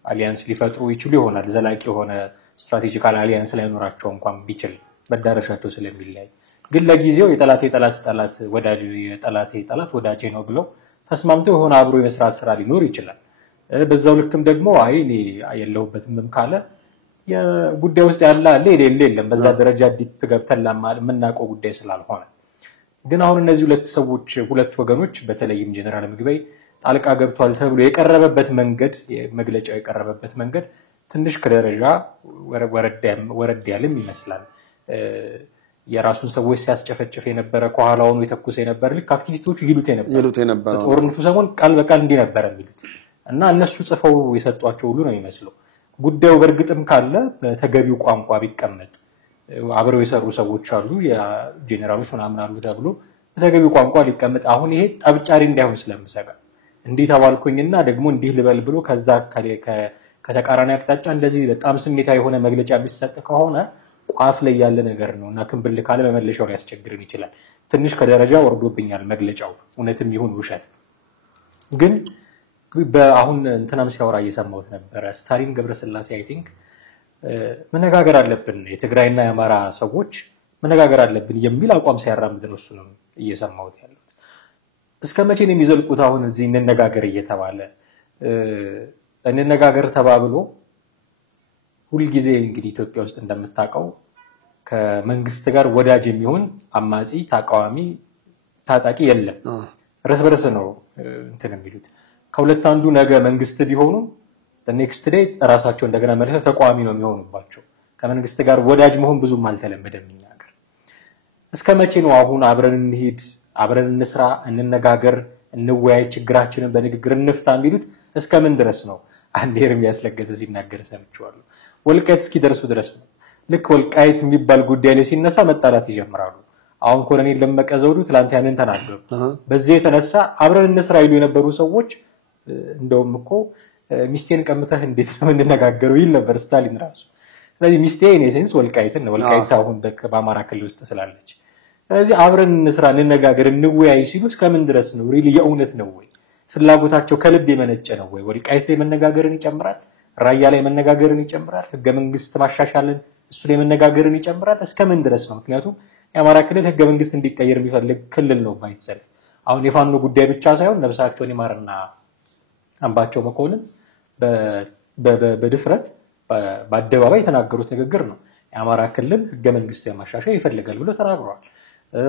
አሊያንስ ሊፈጥሩ ይችሉ ይሆናል። ዘላቂ የሆነ ስትራቴጂካል አሊያንስ ላይኖራቸው እንኳን ቢችል መዳረሻቸው ስለሚለያይ፣ ግን ለጊዜው የጠላቴ ጠላት ወዳጅ የጠላቴ ጠላት ወዳጄ ነው ብለው ተስማምተው የሆነ አብሮ የመስራት ስራ ሊኖር ይችላል። በዛው ልክም ደግሞ አይ እኔ የለሁበትም ካለ የጉዳይ ውስጥ ያለ አለ የለም በዛ ደረጃ ዲፕ ገብተን የምናውቀው ጉዳይ ስላልሆነ። ግን አሁን እነዚህ ሁለት ወገኖች በተለይም ጀነራል ምግበይ ጣልቃ ገብቷል ተብሎ የቀረበበት መንገድ መግለጫው የቀረበበት መንገድ ትንሽ ከደረጃ ወረድ ያለም ይመስላል። የራሱን ሰዎች ሲያስጨፈጭፍ የነበረ ከኋላውን የተኩስ የነበረ ልክ አክቲቪስቶቹ ይሉት የነበረ ጦርነቱ ሰሞን ቃል በቃል እንዲህ ነበር የሚሉት እና እነሱ ጽፈው የሰጧቸው ሁሉ ነው የሚመስለው። ጉዳዩ በእርግጥም ካለ በተገቢው ቋንቋ ቢቀመጥ አብረው የሰሩ ሰዎች አሉ የጄኔራሎች ምናምን አሉ ተብሎ በተገቢው ቋንቋ ሊቀመጥ። አሁን ይሄ ጠብጫሪ እንዳይሆን ስለምሰጋ እንዲህ ተባልኩኝና ደግሞ እንዲህ ልበል ብሎ ከዛ ከተቃራኒ አቅጣጫ እንደዚህ በጣም ስሜታዊ የሆነ መግለጫ የሚሰጥ ከሆነ ቋፍ ላይ ያለ ነገር ነውና ክንብል ካለ መመለሻው ሊያስቸግርን ይችላል። ትንሽ ከደረጃ ወርዶብኛል መግለጫው እውነትም ይሁን ውሸት። ግን በአሁን እንትናም ሲያወራ እየሰማሁት ነበረ ስታሊን ገብረስላሴ አይ ቲንክ መነጋገር አለብን የትግራይና የአማራ ሰዎች መነጋገር አለብን የሚል አቋም ሲያራምድ ነው እሱ ነው እየሰማሁት ያለው። እስከ መቼ ነው የሚዘልቁት? አሁን እዚህ እንነጋገር እየተባለ እንነጋገር ተባብሎ ሁልጊዜ እንግዲህ ኢትዮጵያ ውስጥ እንደምታውቀው ከመንግስት ጋር ወዳጅ የሚሆን አማጺ ተቃዋሚ ታጣቂ የለም። ርስ በርስ ነው እንትን የሚሉት። ከሁለት አንዱ ነገ መንግስት ቢሆኑ ኔክስት ዴይ ራሳቸው እንደገና መልሰው ተቃዋሚ ነው የሚሆኑባቸው። ከመንግስት ጋር ወዳጅ መሆን ብዙም አልተለመደም እኛ ሀገር። እስከ መቼ ነው አሁን አብረን እንሂድ አብረን እንስራ እንነጋገር እንወያይ ችግራችንን በንግግር እንፍታ የሚሉት? እስከምን ድረስ ነው? አንድ ኤርሚያስ ለገሰ ሲናገር ሰምቼዋለሁ። ወልቃይት እስኪደርሱ ድረስ ነው። ልክ ወልቃይት የሚባል ጉዳይ ላይ ሲነሳ መጣላት ይጀምራሉ። አሁን ኮሎኔል ደመቀ ዘውዱ ትላንት ያንን ተናገሩ። በዚህ የተነሳ አብረን እንስራ ይሉ የነበሩ ሰዎች እንደውም እኮ ሚስቴን ቀምተህ እንዴት ነው የምንነጋገረው ይል ነበር ስታሊን ራሱ። ስለዚህ ሚስቴ ኢን ኤሰንስ ወልቃይትን ነው ወልቃይት አሁን በአማራ ክልል ውስጥ ስላለች። ስለዚህ አብረን እንስራ እንነጋገር እንወያይ ሲሉ እስከምን ድረስ ነው? ሪሊ የእውነት ነው ወይ? ፍላጎታቸው ከልብ የመነጨ ነው ወይ? ወልቃይት ላይ መነጋገርን ይጨምራል፣ ራያ ላይ መነጋገርን ይጨምራል፣ ህገ መንግስት ማሻሻልን እሱ ላይ መነጋገርን ይጨምራል። እስከምን ድረስ ነው? ምክንያቱም የአማራ ክልል ህገ መንግስት እንዲቀየር የሚፈልግ ክልል ነው ባይተሰል። አሁን የፋኖ ጉዳይ ብቻ ሳይሆን ነብሳቸውን ይማርና አምባቸው መኮንን በድፍረት በአደባባይ የተናገሩት ንግግር ነው። የአማራ ክልል ህገ መንግስት ማሻሻያ ይፈልጋል ብሎ ተናግረዋል።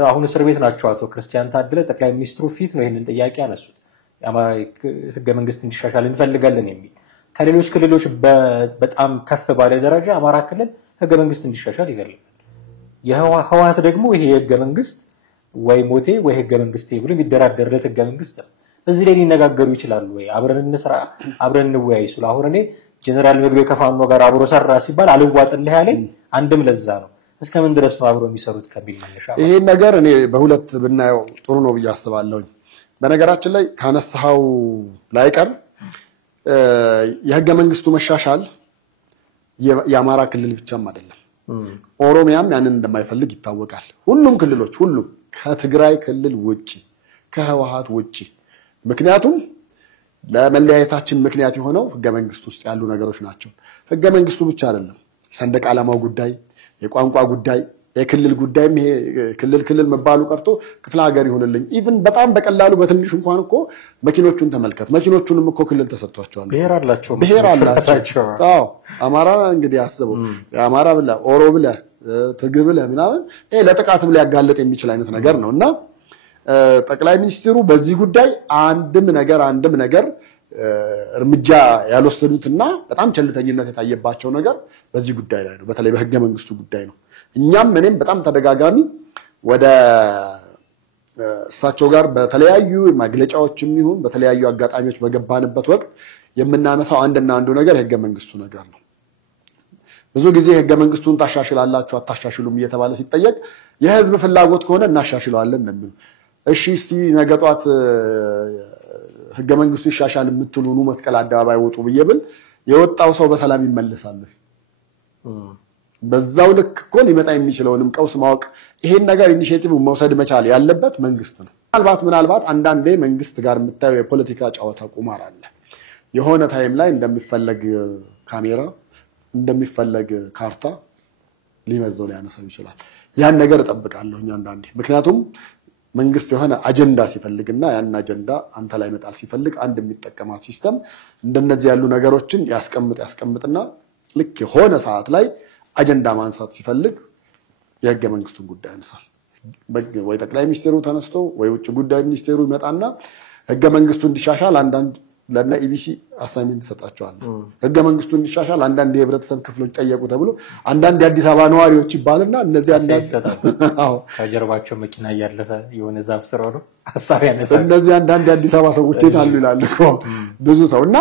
አሁን እስር ቤት ናቸው አቶ ክርስቲያን ታደለ ጠቅላይ ሚኒስትሩ ፊት ነው ይሄንን ጥያቄ ያነሱት። የአማራ ህገ መንግስት እንዲሻሻል እንፈልጋለን የሚል ከሌሎች ክልሎች በጣም ከፍ ባለ ደረጃ አማራ ክልል ህገ መንግስት እንዲሻሻል ይፈልጋል። የህወሓት ደግሞ ይሄ ህገ መንግስት ወይ ሞቴ ወይ ህገ መንግስቴ ብሎ የሚደራደርለት ህገ መንግስት ነው። እዚህ ላይ ሊነጋገሩ ይችላሉ ወይ? አብረን እንስራ አብረን እንወያይ ሲሉ አሁን እኔ ጀነራል ምግበይ ከፋኖ ጋር አብሮ ሰራ ሲባል አልዋጥልህ ያለኝ አንድም ለዛ ነው። እስከምን ድረስ ነው አብሮ የሚሰሩት ከሚል መነሻ ይሄን ነገር እኔ በሁለት ብናየው ጥሩ ነው ብዬ አስባለሁ። በነገራችን ላይ ካነሳው ላይቀር የህገ መንግስቱ መሻሻል የአማራ ክልል ብቻም አይደለም፣ ኦሮሚያም ያንን እንደማይፈልግ ይታወቃል። ሁሉም ክልሎች ሁሉም ከትግራይ ክልል ውጪ ከህወሓት ውጪ። ምክንያቱም ለመለያየታችን ምክንያት የሆነው ህገ መንግስቱ ውስጥ ያሉ ነገሮች ናቸው። ህገ መንግስቱ ብቻ አይደለም፣ ሰንደቅ ዓላማው ጉዳይ፣ የቋንቋ ጉዳይ፣ የክልል ጉዳይም ይሄ ክልል መባሉ ቀርቶ ክፍለ ሀገር ይሆንልኝ ኢቭን በጣም በቀላሉ በትንሽ እንኳን እኮ መኪኖቹን ተመልከት። መኪኖቹንም እኮ ክልል ተሰጥቷቸዋል። ብሔር አላቸው። አዎ አማራ እንግዲህ አስበው የአማራ ብለህ ኦሮ ብለህ ትግብ ለምናምን ለጥቃትም ሊያጋለጥ የሚችል አይነት ነገር ነውና ጠቅላይ ሚኒስትሩ በዚህ ጉዳይ አንድም ነገር እርምጃ ያልወሰዱትና በጣም ቸልተኝነት የታየባቸው ነገር በዚህ ጉዳይ ላይ ነው። በተለይ በህገ መንግስቱ ጉዳይ ነው። እኔም በጣም ተደጋጋሚ ወደ እሳቸው ጋር በተለያዩ መግለጫዎችም ይሁን በተለያዩ አጋጣሚዎች በገባንበት ወቅት የምናነሳው አንዱ ነገር ህገ መንግስቱ ነገር ነው። ብዙ ጊዜ ህገ መንግስቱን ታሻሽላላችሁ አታሻሽሉም እየተባለ ሲጠየቅ የህዝብ ፍላጎት ከሆነ እናሻሽለዋለን ነው። እሺ እስቲ ነገ ጧት ህገ መንግስቱ ይሻሻል የምትሉ ኑ መስቀል አደባባይ ወጡ ብየብል የወጣው ሰው በሰላም ይመለሳል? በዛው ልክ እኮ ሊመጣ የሚችለውንም ቀውስ ማወቅ ይሄን ነገር ኢኒሺዬቲቭ መውሰድ መቻል ያለበት መንግስት ነው። ምናልባት አንዳንዴ መንግስት ጋር የምታየው የፖለቲካ ጫወታ ቁማር አለ። የሆነ ታይም ላይ እንደሚፈለግ ካሜራ እንደሚፈለግ ካርታ ሊመዘው ሊያነሳው ይችላል። ያን ነገር እጠብቃለሁ አንዳንዴ። ምክንያቱም መንግስት የሆነ አጀንዳ ሲፈልግና ያን አጀንዳ አንተ ላይ መጣል ሲፈልግ አንድ የሚጠቀማት ሲስተም እንደነዚህ ያሉ ነገሮችን ያስቀምጥና ልክ የሆነ ሰዓት ላይ አጀንዳ ማንሳት ሲፈልግ የህገ መንግስቱን ጉዳይ ያነሳል። ወይ ጠቅላይ ሚኒስትሩ ተነስቶ ወይ ውጭ ጉዳይ ሚኒስትሩ ይመጣና ህገ መንግስቱ እንዲሻሻል አንዳንድ ለና ኢቢሲ አሳይመንት ሰጣቸዋል። ህገ መንግስቱ እንዲሻሻል አንዳንድ የህብረተሰብ ክፍሎች ጠየቁ ተብሎ አንዳንድ የአዲስ አበባ ነዋሪዎች ይባልና እነዚህ ከጀርባቸው መኪና እያለፈ የሆነ ዛፍ ስር ነው ሐሳብ ያነሳል። እነዚህ አንዳንድ የአዲስ አበባ ሰዎች ይታሉ ይላል እኮ ብዙ ሰውና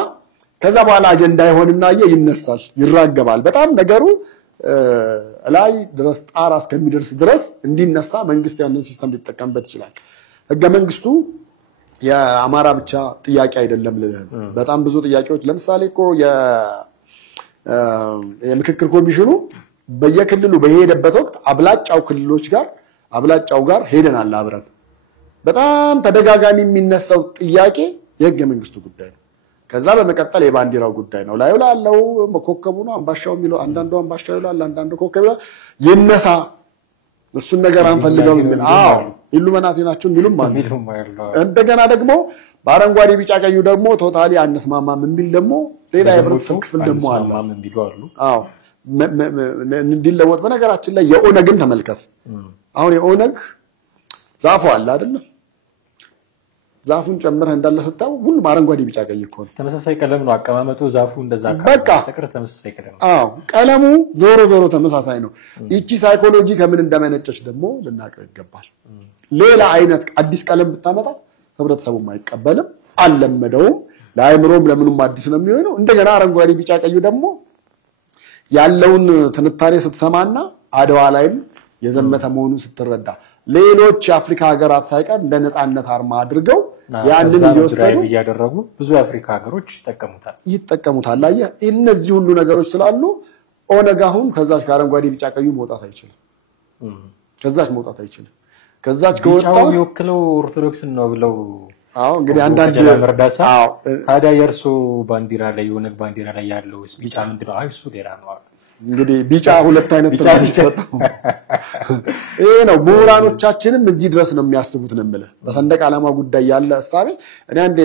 ከዛ በኋላ አጀንዳ ይሆንና ይነሳል ይራገባል። በጣም ነገሩ ላይ ድረስ ጣራ እስከሚደርስ ድረስ እንዲነሳ መንግስት ያንን ሲስተም ሊጠቀምበት ይችላል። ህገ መንግስቱ የአማራ ብቻ ጥያቄ አይደለም ልልህ። በጣም ብዙ ጥያቄዎች ለምሳሌ እኮ የምክክር ኮሚሽኑ በየክልሉ በሄደበት ወቅት አብላጫው ጋር ሄደናል አብረን። በጣም ተደጋጋሚ የሚነሳው ጥያቄ የህገ መንግስቱ ጉዳይ ነው። ከዛ በመቀጠል የባንዲራው ጉዳይ ነው። ላይ ያለው መኮከቡ ነው አምባሻው የሚለው አንዳንዱ አምባሻው ይላል አንዳንዱ ኮከብ ይነሳ እሱን ነገር አንፈልገው የሚል ኢሉሚናቲ ናቸው የሚሉም ማለት እንደገና ደግሞ በአረንጓዴ ቢጫ ቀዩ ደግሞ ቶታሊ አንስማማም የሚል ደግሞ ሌላ የህብረተሰብ ክፍል ደግሞ አለ። እንዲለወጥ በነገራችን ላይ የኦነግን ተመልከት። አሁን የኦነግ ዛፉ አለ አይደል? ዛፉን ጨምረህ እንዳለ ስታው ሁሉም አረንጓዴ ቢጫ ቀይ እኮ ነው። ተመሳሳይ ቀለም ነው አቀማመጡ ዛፉ እንደዛ ካለ ተመሳሳይ ቀለም ነው። ቀለሙ ዞሮ ተመሳሳይ ነው። እቺ ሳይኮሎጂ ከምን እንደመነጨች ደግሞ ልናቀው ይገባል። ሌላ አይነት አዲስ ቀለም ብታመጣ ህብረተሰቡም አይቀበልም አልለመደውም። ለአይምሮም ለምኑም አዲስ ነው የሚሆነው። እንደገና አረንጓዴ ቢጫ ቀዩ ደግሞ ያለውን ትንታኔ ስትሰማና አድዋ ላይም የዘመተ መሆኑን ስትረዳ ሌሎች የአፍሪካ ሀገራት ሳይቀር እንደ ነፃነት አርማ አድርገው ያንን እየወሰዱ ያደረጉ ብዙ የአፍሪካ ሀገሮች ይጠቀሙታል። አየህ እነዚህ ሁሉ ነገሮች ስላሉ ኦነግ አሁን ከዛች ከአረንጓዴ ቢጫ ቀዩ መውጣት አይችልም። ከዛች ከወጣው የሚወክለው ኦርቶዶክስን ነው ብለው እንግዲህ አንዳንድ ታዲያ የእርሱ ባንዲራ ላይ የኦነግ ባንዲራ ላይ ያለው ቢጫ ምንድነው? እሱ ሌላ ነው። እንግዲህ ቢጫ ሁለት አይነት ይሄ ነው። ምሁራኖቻችንም እዚህ ድረስ ነው የሚያስቡት ነው የምልህ። በሰንደቅ ዓላማ ጉዳይ ያለ እሳቤ እኔ አንዴ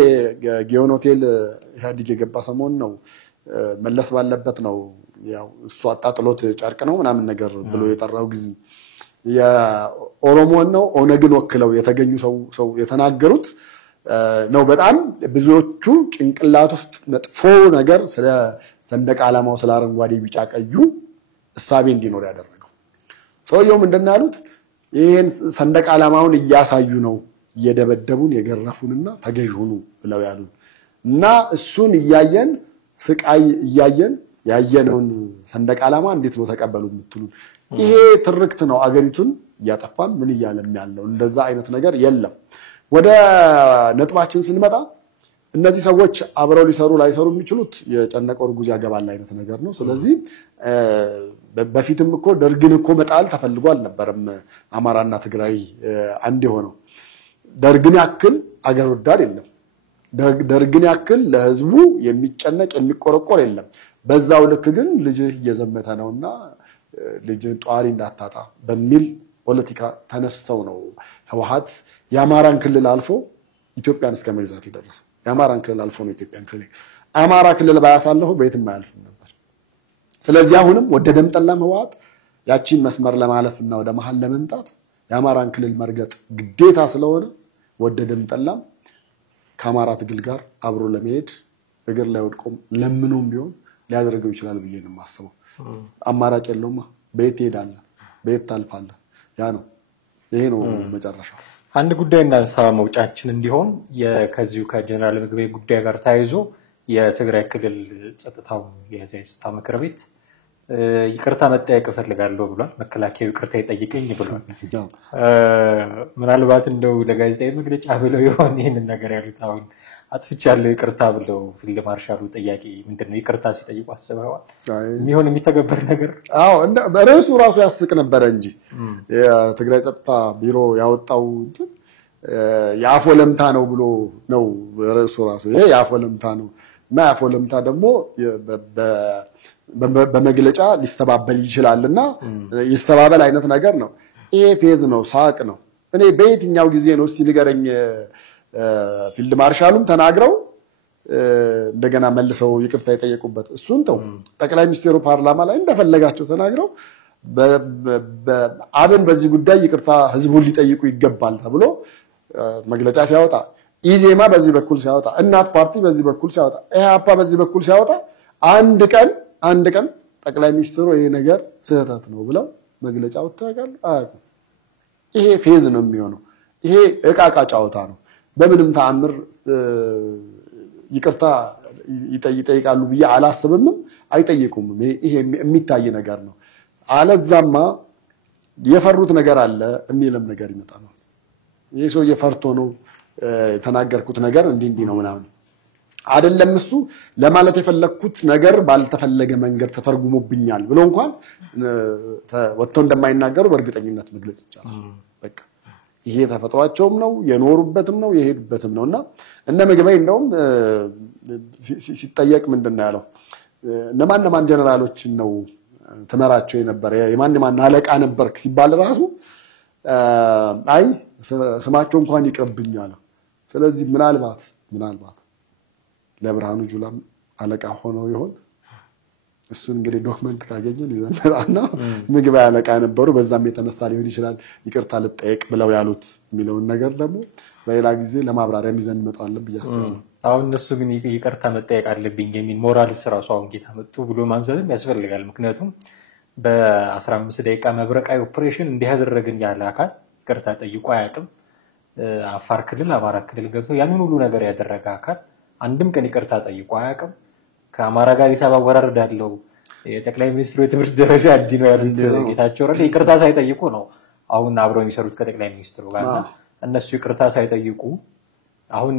ጊዮን ሆቴል ኢህአዴግ የገባ ሰሞን ነው መለስ ባለበት ነው ያው እሱ አጣጥሎት ጨርቅ ነው ምናምን ነገር ብሎ የጠራው ጊዜ የኦሮሞን ነው ኦነግን ወክለው የተገኙ ሰው የተናገሩት ነው። በጣም ብዙዎቹ ጭንቅላት ውስጥ መጥፎ ነገር ስለ ሰንደቅ ዓላማው ስለ አረንጓዴ ቢጫ ቀዩ እሳቤ እንዲኖር ያደረገው ሰውየው ምንድነው ያሉት? ይሄን ሰንደቅ ዓላማውን እያሳዩ ነው እየደበደቡን የገረፉንና ተገዥሁኑ ብለው ያሉን እና እሱን እያየን ስቃይ እያየን ያየነውን ሰንደቅ ዓላማ እንዴት ነው ተቀበሉ የምትሉን? ይሄ ትርክት ነው አገሪቱን እያጠፋን ምን እያለም ያለው። እንደዛ አይነት ነገር የለም። ወደ ነጥባችን ስንመጣ እነዚህ ሰዎች አብረው ሊሰሩ ላይሰሩ የሚችሉት የጨነቀው ርጉዝ ያገባል አይነት ነገር ነው። ስለዚህ በፊትም እኮ ደርግን እኮ መጣል ተፈልጎ አልነበረም አማራና ትግራይ አንድ ሆነው። ደርግን ያክል አገር ወዳድ የለም። ደርግን ያክል ለህዝቡ የሚጨነቅ የሚቆረቆር የለም። በዛው ልክ ግን ልጅ እየዘመተ ነውና ልጅ ጧሪ እንዳታጣ በሚል ፖለቲካ ተነስተው ነው ህወሓት የአማራን ክልል አልፎ ኢትዮጵያን እስከ መግዛት ይደረሰው። የአማራን ክልል አልፎ ነው ኢትዮጵያን ክልል አማራ ክልል ባያሳልፈው በየትም አያልፍም ነበር። ስለዚህ አሁንም ወደ ደም ጠላም ህወሓት ያቺን መስመር ለማለፍና ወደ መሃል ለመምጣት የአማራን ክልል መርገጥ ግዴታ ስለሆነ ወደደም ጠላም ከአማራ ትግል ጋር አብሮ ለመሄድ እግር ላይ ወድቆም ለምኖም ቢሆን ሊያደርገው ይችላል ብዬ ነው የማስበው። አማራጭ የለውማ። በየት ትሄዳለህ? በየት ታልፋለህ? ያ ነው ይሄ ነው መጨረሻው። አንድ ጉዳይ እናንሳ መውጫችን እንዲሆን ከዚሁ ከጀነራል ምግበይ ጉዳይ ጋር ተያይዞ የትግራይ ክልል ጸጥታው የጸጥታ ምክር ቤት ይቅርታ መጠየቅ እፈልጋለሁ ብሏል። መከላከያው ይቅርታ ይጠይቀኝ ብሏል። ምናልባት እንደው ለጋዜጣዊ መግለጫ ብለው ይሆን ይህንን ነገር ያሉት? አሁን አጥፍቻለሁ ይቅርታ ብለው ፊልድ ማርሻሉ ጥያቄ ምንድነው ይቅርታ ሲጠይቁ አስበዋል? የሚሆን የሚተገበር ነገር? አዎ በርዕሱ ራሱ ያስቅ ነበረ እንጂ የትግራይ ጸጥታ ቢሮ ያወጣው የአፎ ለምታ ነው ብሎ ነው ርዕሱ ራሱ። ይሄ የአፎ ለምታ ነው እና የአፎ ለምታ ደግሞ በመግለጫ ሊስተባበል ይችላልና ይስተባበል አይነት ነገር ነው። ይሄ ፌዝ ነው፣ ሳቅ ነው። እኔ በየትኛው ጊዜ ነው እስቲ ንገረኝ ፊልድ ማርሻሉም ተናግረው እንደገና መልሰው ይቅርታ የጠየቁበት? እሱን ተው። ጠቅላይ ሚኒስትሩ ፓርላማ ላይ እንደፈለጋቸው ተናግረው አብን በዚህ ጉዳይ ይቅርታ ህዝቡን ሊጠይቁ ይገባል ተብሎ መግለጫ ሲያወጣ፣ ኢዜማ በዚህ በኩል ሲያወጣ፣ እናት ፓርቲ በዚህ በኩል ሲያወጣ፣ ኢህአፓ በዚህ በኩል ሲያወጣ አንድ ቀን ጠቅላይ ሚኒስትሩ ይሄ ነገር ስህተት ነው ብለው መግለጫ ወጥተው ያውቃሉ? ይሄ ፌዝ ነው የሚሆነው። ይሄ እቃቃ ጨዋታ ነው። በምንም ተአምር ይቅርታ ይጠይቃሉ ብዬ አላስብም። አይጠይቁም። ይሄ የሚታይ ነገር ነው። አለዛማ የፈሩት ነገር አለ የሚልም ነገር ይመጣል። ይሄ ሰው የፈርቶ ነው የተናገርኩት ነገር እንዲህ ነው ምናምን አይደለም። እሱ ለማለት የፈለኩት ነገር ባልተፈለገ መንገድ ተተርጉሞብኛል ብሎ እንኳን ወጥተው እንደማይናገሩ በእርግጠኝነት መግለጽ ይቻላል። በቃ ይሄ ተፈጥሯቸውም ነው የኖሩበትም ነው የሄዱበትም ነውና እነ ምግበይ እንደውም ሲጠየቅ ምንድነው ያለው? እነማን ጀነራሎችን ነው ተመራቸው የነበረ የማን አለቃ ነበርክ ሲባል ራሱ አይ ስማቸው እንኳን ይቅርብኛል። ስለዚህ ምናልባት ለብርሃኑ ጁላም አለቃ ሆነው ይሆን? እሱን እንግዲህ ዶክመንት ካገኘን ይዘንና ምግበይ አለቃ ነበሩ፣ በዛም የተነሳ ሊሆን ይችላል ይቅርታ ልጠየቅ ብለው ያሉት የሚለውን ነገር ደግሞ በሌላ ጊዜ ለማብራሪያ ይዘን እንመጣለን ብዬ አስባለሁ። አሁን እነሱ ግን ይቅርታ መጠየቅ አለብኝ የሚል ሞራልስ ራሱ አሁን ጌታ መጡ ብሎ ማንሳትም ያስፈልጋል። ምክንያቱም በ15 ደቂቃ መብረቃዊ ኦፕሬሽን እንዲያደረግን ያለ አካል ይቅርታ ጠይቆ አያውቅም። አፋር ክልል፣ አማራ ክልል ገብቶ ያንን ሁሉ ነገር ያደረገ አካል አንድም ቀን ይቅርታ ጠይቆ አያውቅም። ከአማራ ጋር ሂሳብ አወራርዳለሁ የጠቅላይ ሚኒስትሩ የትምህርት ደረጃ እንዲህ ነው ያሉት ጌታቸው ረዳ ይቅርታ ሳይጠይቁ ነው አሁን አብረው የሚሰሩት ከጠቅላይ ሚኒስትሩ ጋር። እነሱ ይቅርታ ሳይጠይቁ አሁን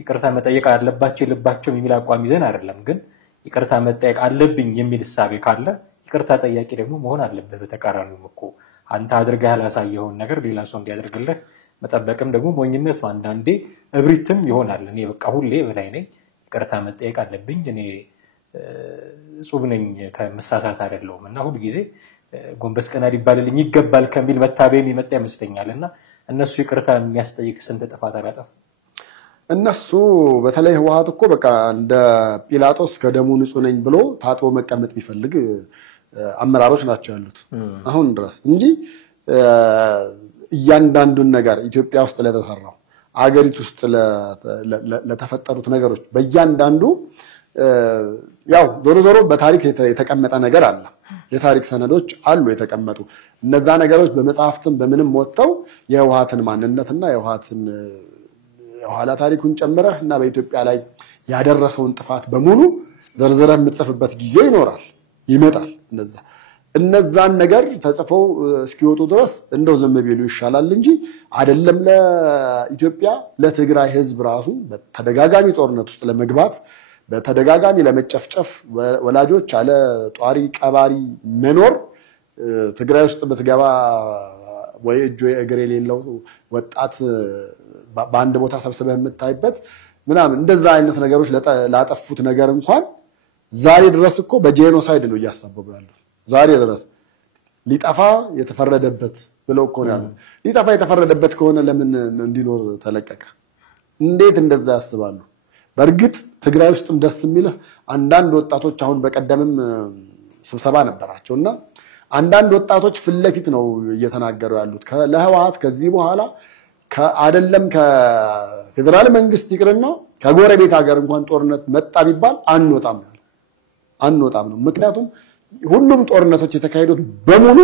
ይቅርታ መጠየቅ አለባቸው የለባቸው የሚል አቋም ይዘን አይደለም፣ ግን ይቅርታ መጠየቅ አለብኝ የሚል እሳቤ ካለ ይቅርታ ጠያቂ ደግሞ መሆን አለበት። በተቃራኒው እኮ አንተ አድርገህ ያላሳየኸውን ነገር ሌላ ሰው እንዲያደርግልህ መጠበቅም ደግሞ ሞኝነት ነው። አንዳንዴ እብሪትም ይሆናል። እኔ በቃ ሁሌ በላይ ነኝ ይቅርታ መጠየቅ አለብኝ እኔ ጹብ ነኝ ከመሳሳት አይደለሁም እና ሁሉ ጊዜ ጎንበስ ቀና ሊባልልኝ ይገባል ከሚል መታበይም ይመጣ ይመስለኛልና እነሱ ይቅርታ የሚያስጠይቅ ስንት ጥፋት አላጠፉ? እነሱ በተለይ ህወሓት እኮ በቃ እንደ ጲላጦስ ከደሙ ንጹህ ነኝ ብሎ ታጥቦ መቀመጥ ቢፈልግ አመራሮች ናቸው ያሉት አሁን ድረስ እንጂ እያንዳንዱን ነገር ኢትዮጵያ ውስጥ ለተሰራው አገሪቱ ውስጥ ለተፈጠሩት ነገሮች በእያንዳንዱ ያው ዞሮ በታሪክ የተቀመጠ ነገር አለ። የታሪክ ሰነዶች አሉ የተቀመጡ። እነዛ ነገሮች በመጽሐፍትም በምንም ወጥተው የህወሓትን ማንነትና የህወሓትን የኋላ ታሪኩን ጨምረህ እና በኢትዮጵያ ላይ ያደረሰውን ጥፋት በሙሉ ዘርዝረህ የምትጽፍበት ጊዜ ይመጣል። እነዛን ነገር ተጽፈው እስኪወጡ ድረስ እንደው ዝም ቢሉ ይሻላል እንጂ አይደለም ለኢትዮጵያ ለትግራይ ህዝብ ራሱ በተደጋጋሚ ጦርነት ውስጥ ለመግባት በተደጋጋሚ ለመጨፍጨፍ ወላጆች አለ ጧሪ ቀባሪ መኖር ትግራይ ውስጥ በትገባ ወይ እጆ እግር የሌለው ወጣት በአንድ ቦታ ሰብስበህ የምታይበት ምናምን እንደዛ አይነት ነገሮች ላጠፉት ነገር እንኳን ዛሬ ድረስ እኮ በጄኖሳይድ ነው እያሰበቡ ያለው። ዛሬ ድረስ ሊጠፋ የተፈረደበት ብለው እኮ ነው ያሉት። ሊጠፋ የተፈረደበት ከሆነ ለምን እንዲኖር ተለቀቀ? እንዴት እንደዛ ያስባሉ? በእርግጥ ትግራይ ውስጥም ደስ የሚልህ አንዳንድ ወጣቶች አሁን በቀደምም ስብሰባ ነበራቸውና አንዳንድ ወጣቶች ፍለፊት ነው እየተናገሩ ያሉት ለህወሓት ከዚህ በኋላ አይደለም ከፌደራል መንግስት ይቅርና ከጎረቤት ሀገር እንኳን ጦርነት መጣ ቢባል አንወጣም ነው። ምክንያቱም ሁሉም ጦርነቶች የተካሄዱት በሙሉ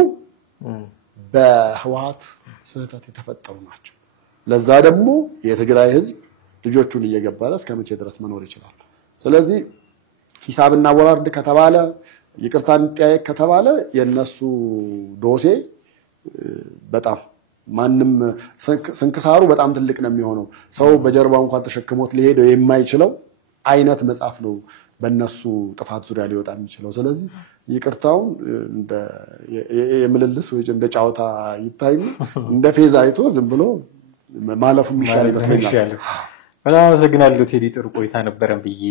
በህወሓት ስህተት የተፈጠሩ ናቸው። ለዛ ደግሞ የትግራይ ህዝብ ልጆቹን እየገበረ እስከመቼ ድረስ መኖር ይችላል? ስለዚህ ሂሳብና ወራርድ ከተባለ ይቅርታ እንጠያየቅ ከተባለ የነሱ ዶሴ በጣም ማንም ስንክሳሩ በጣም ትልቅ ነው የሚሆነው። ሰው በጀርባው እንኳን ተሸክሞት ሊሄደው የማይችለው አይነት መጽሐፍ ነው በእነሱ ጥፋት ዙሪያ ሊወጣ የሚችለው። ስለዚህ ይቅርታው እንደ የምልልስ ወይ እንደ ጫወታ ይታይም እንደ ፌዝ አይቶ ዝም ብሎ ማለፉ የሚሻል ይመስለኛል። በጣም አመሰግናለሁ ቴዲ፣ ጥሩ ቆይታ ነበረን ብዬ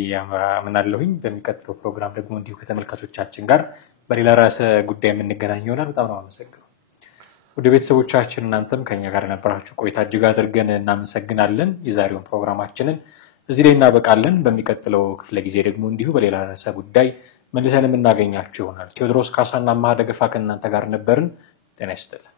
አምናለሁኝ። በሚቀጥለው ፕሮግራም ደግሞ እንዲሁ ከተመልካቾቻችን ጋር በሌላ ራስ ጉዳይ የምንገናኝ ይሆናል። በጣም ነው አመሰግናለሁ። ወደ ቤተሰቦቻችን እናንተም ከኛ ጋር የነበራችሁ ቆይታ እጅግ አድርገን እናመሰግናለን። የዛሬውን ፕሮግራማችንን እዚህ ላይ እናበቃለን። በሚቀጥለው ክፍለ ጊዜ ደግሞ እንዲሁ በሌላ ራስ ጉዳይ መልሰን የምናገኛችሁ ይሆናል። ቴዎድሮስ ካሳና ማህደገፋ ከእናንተ ጋር ነበርን። ጤና ይስጥልን።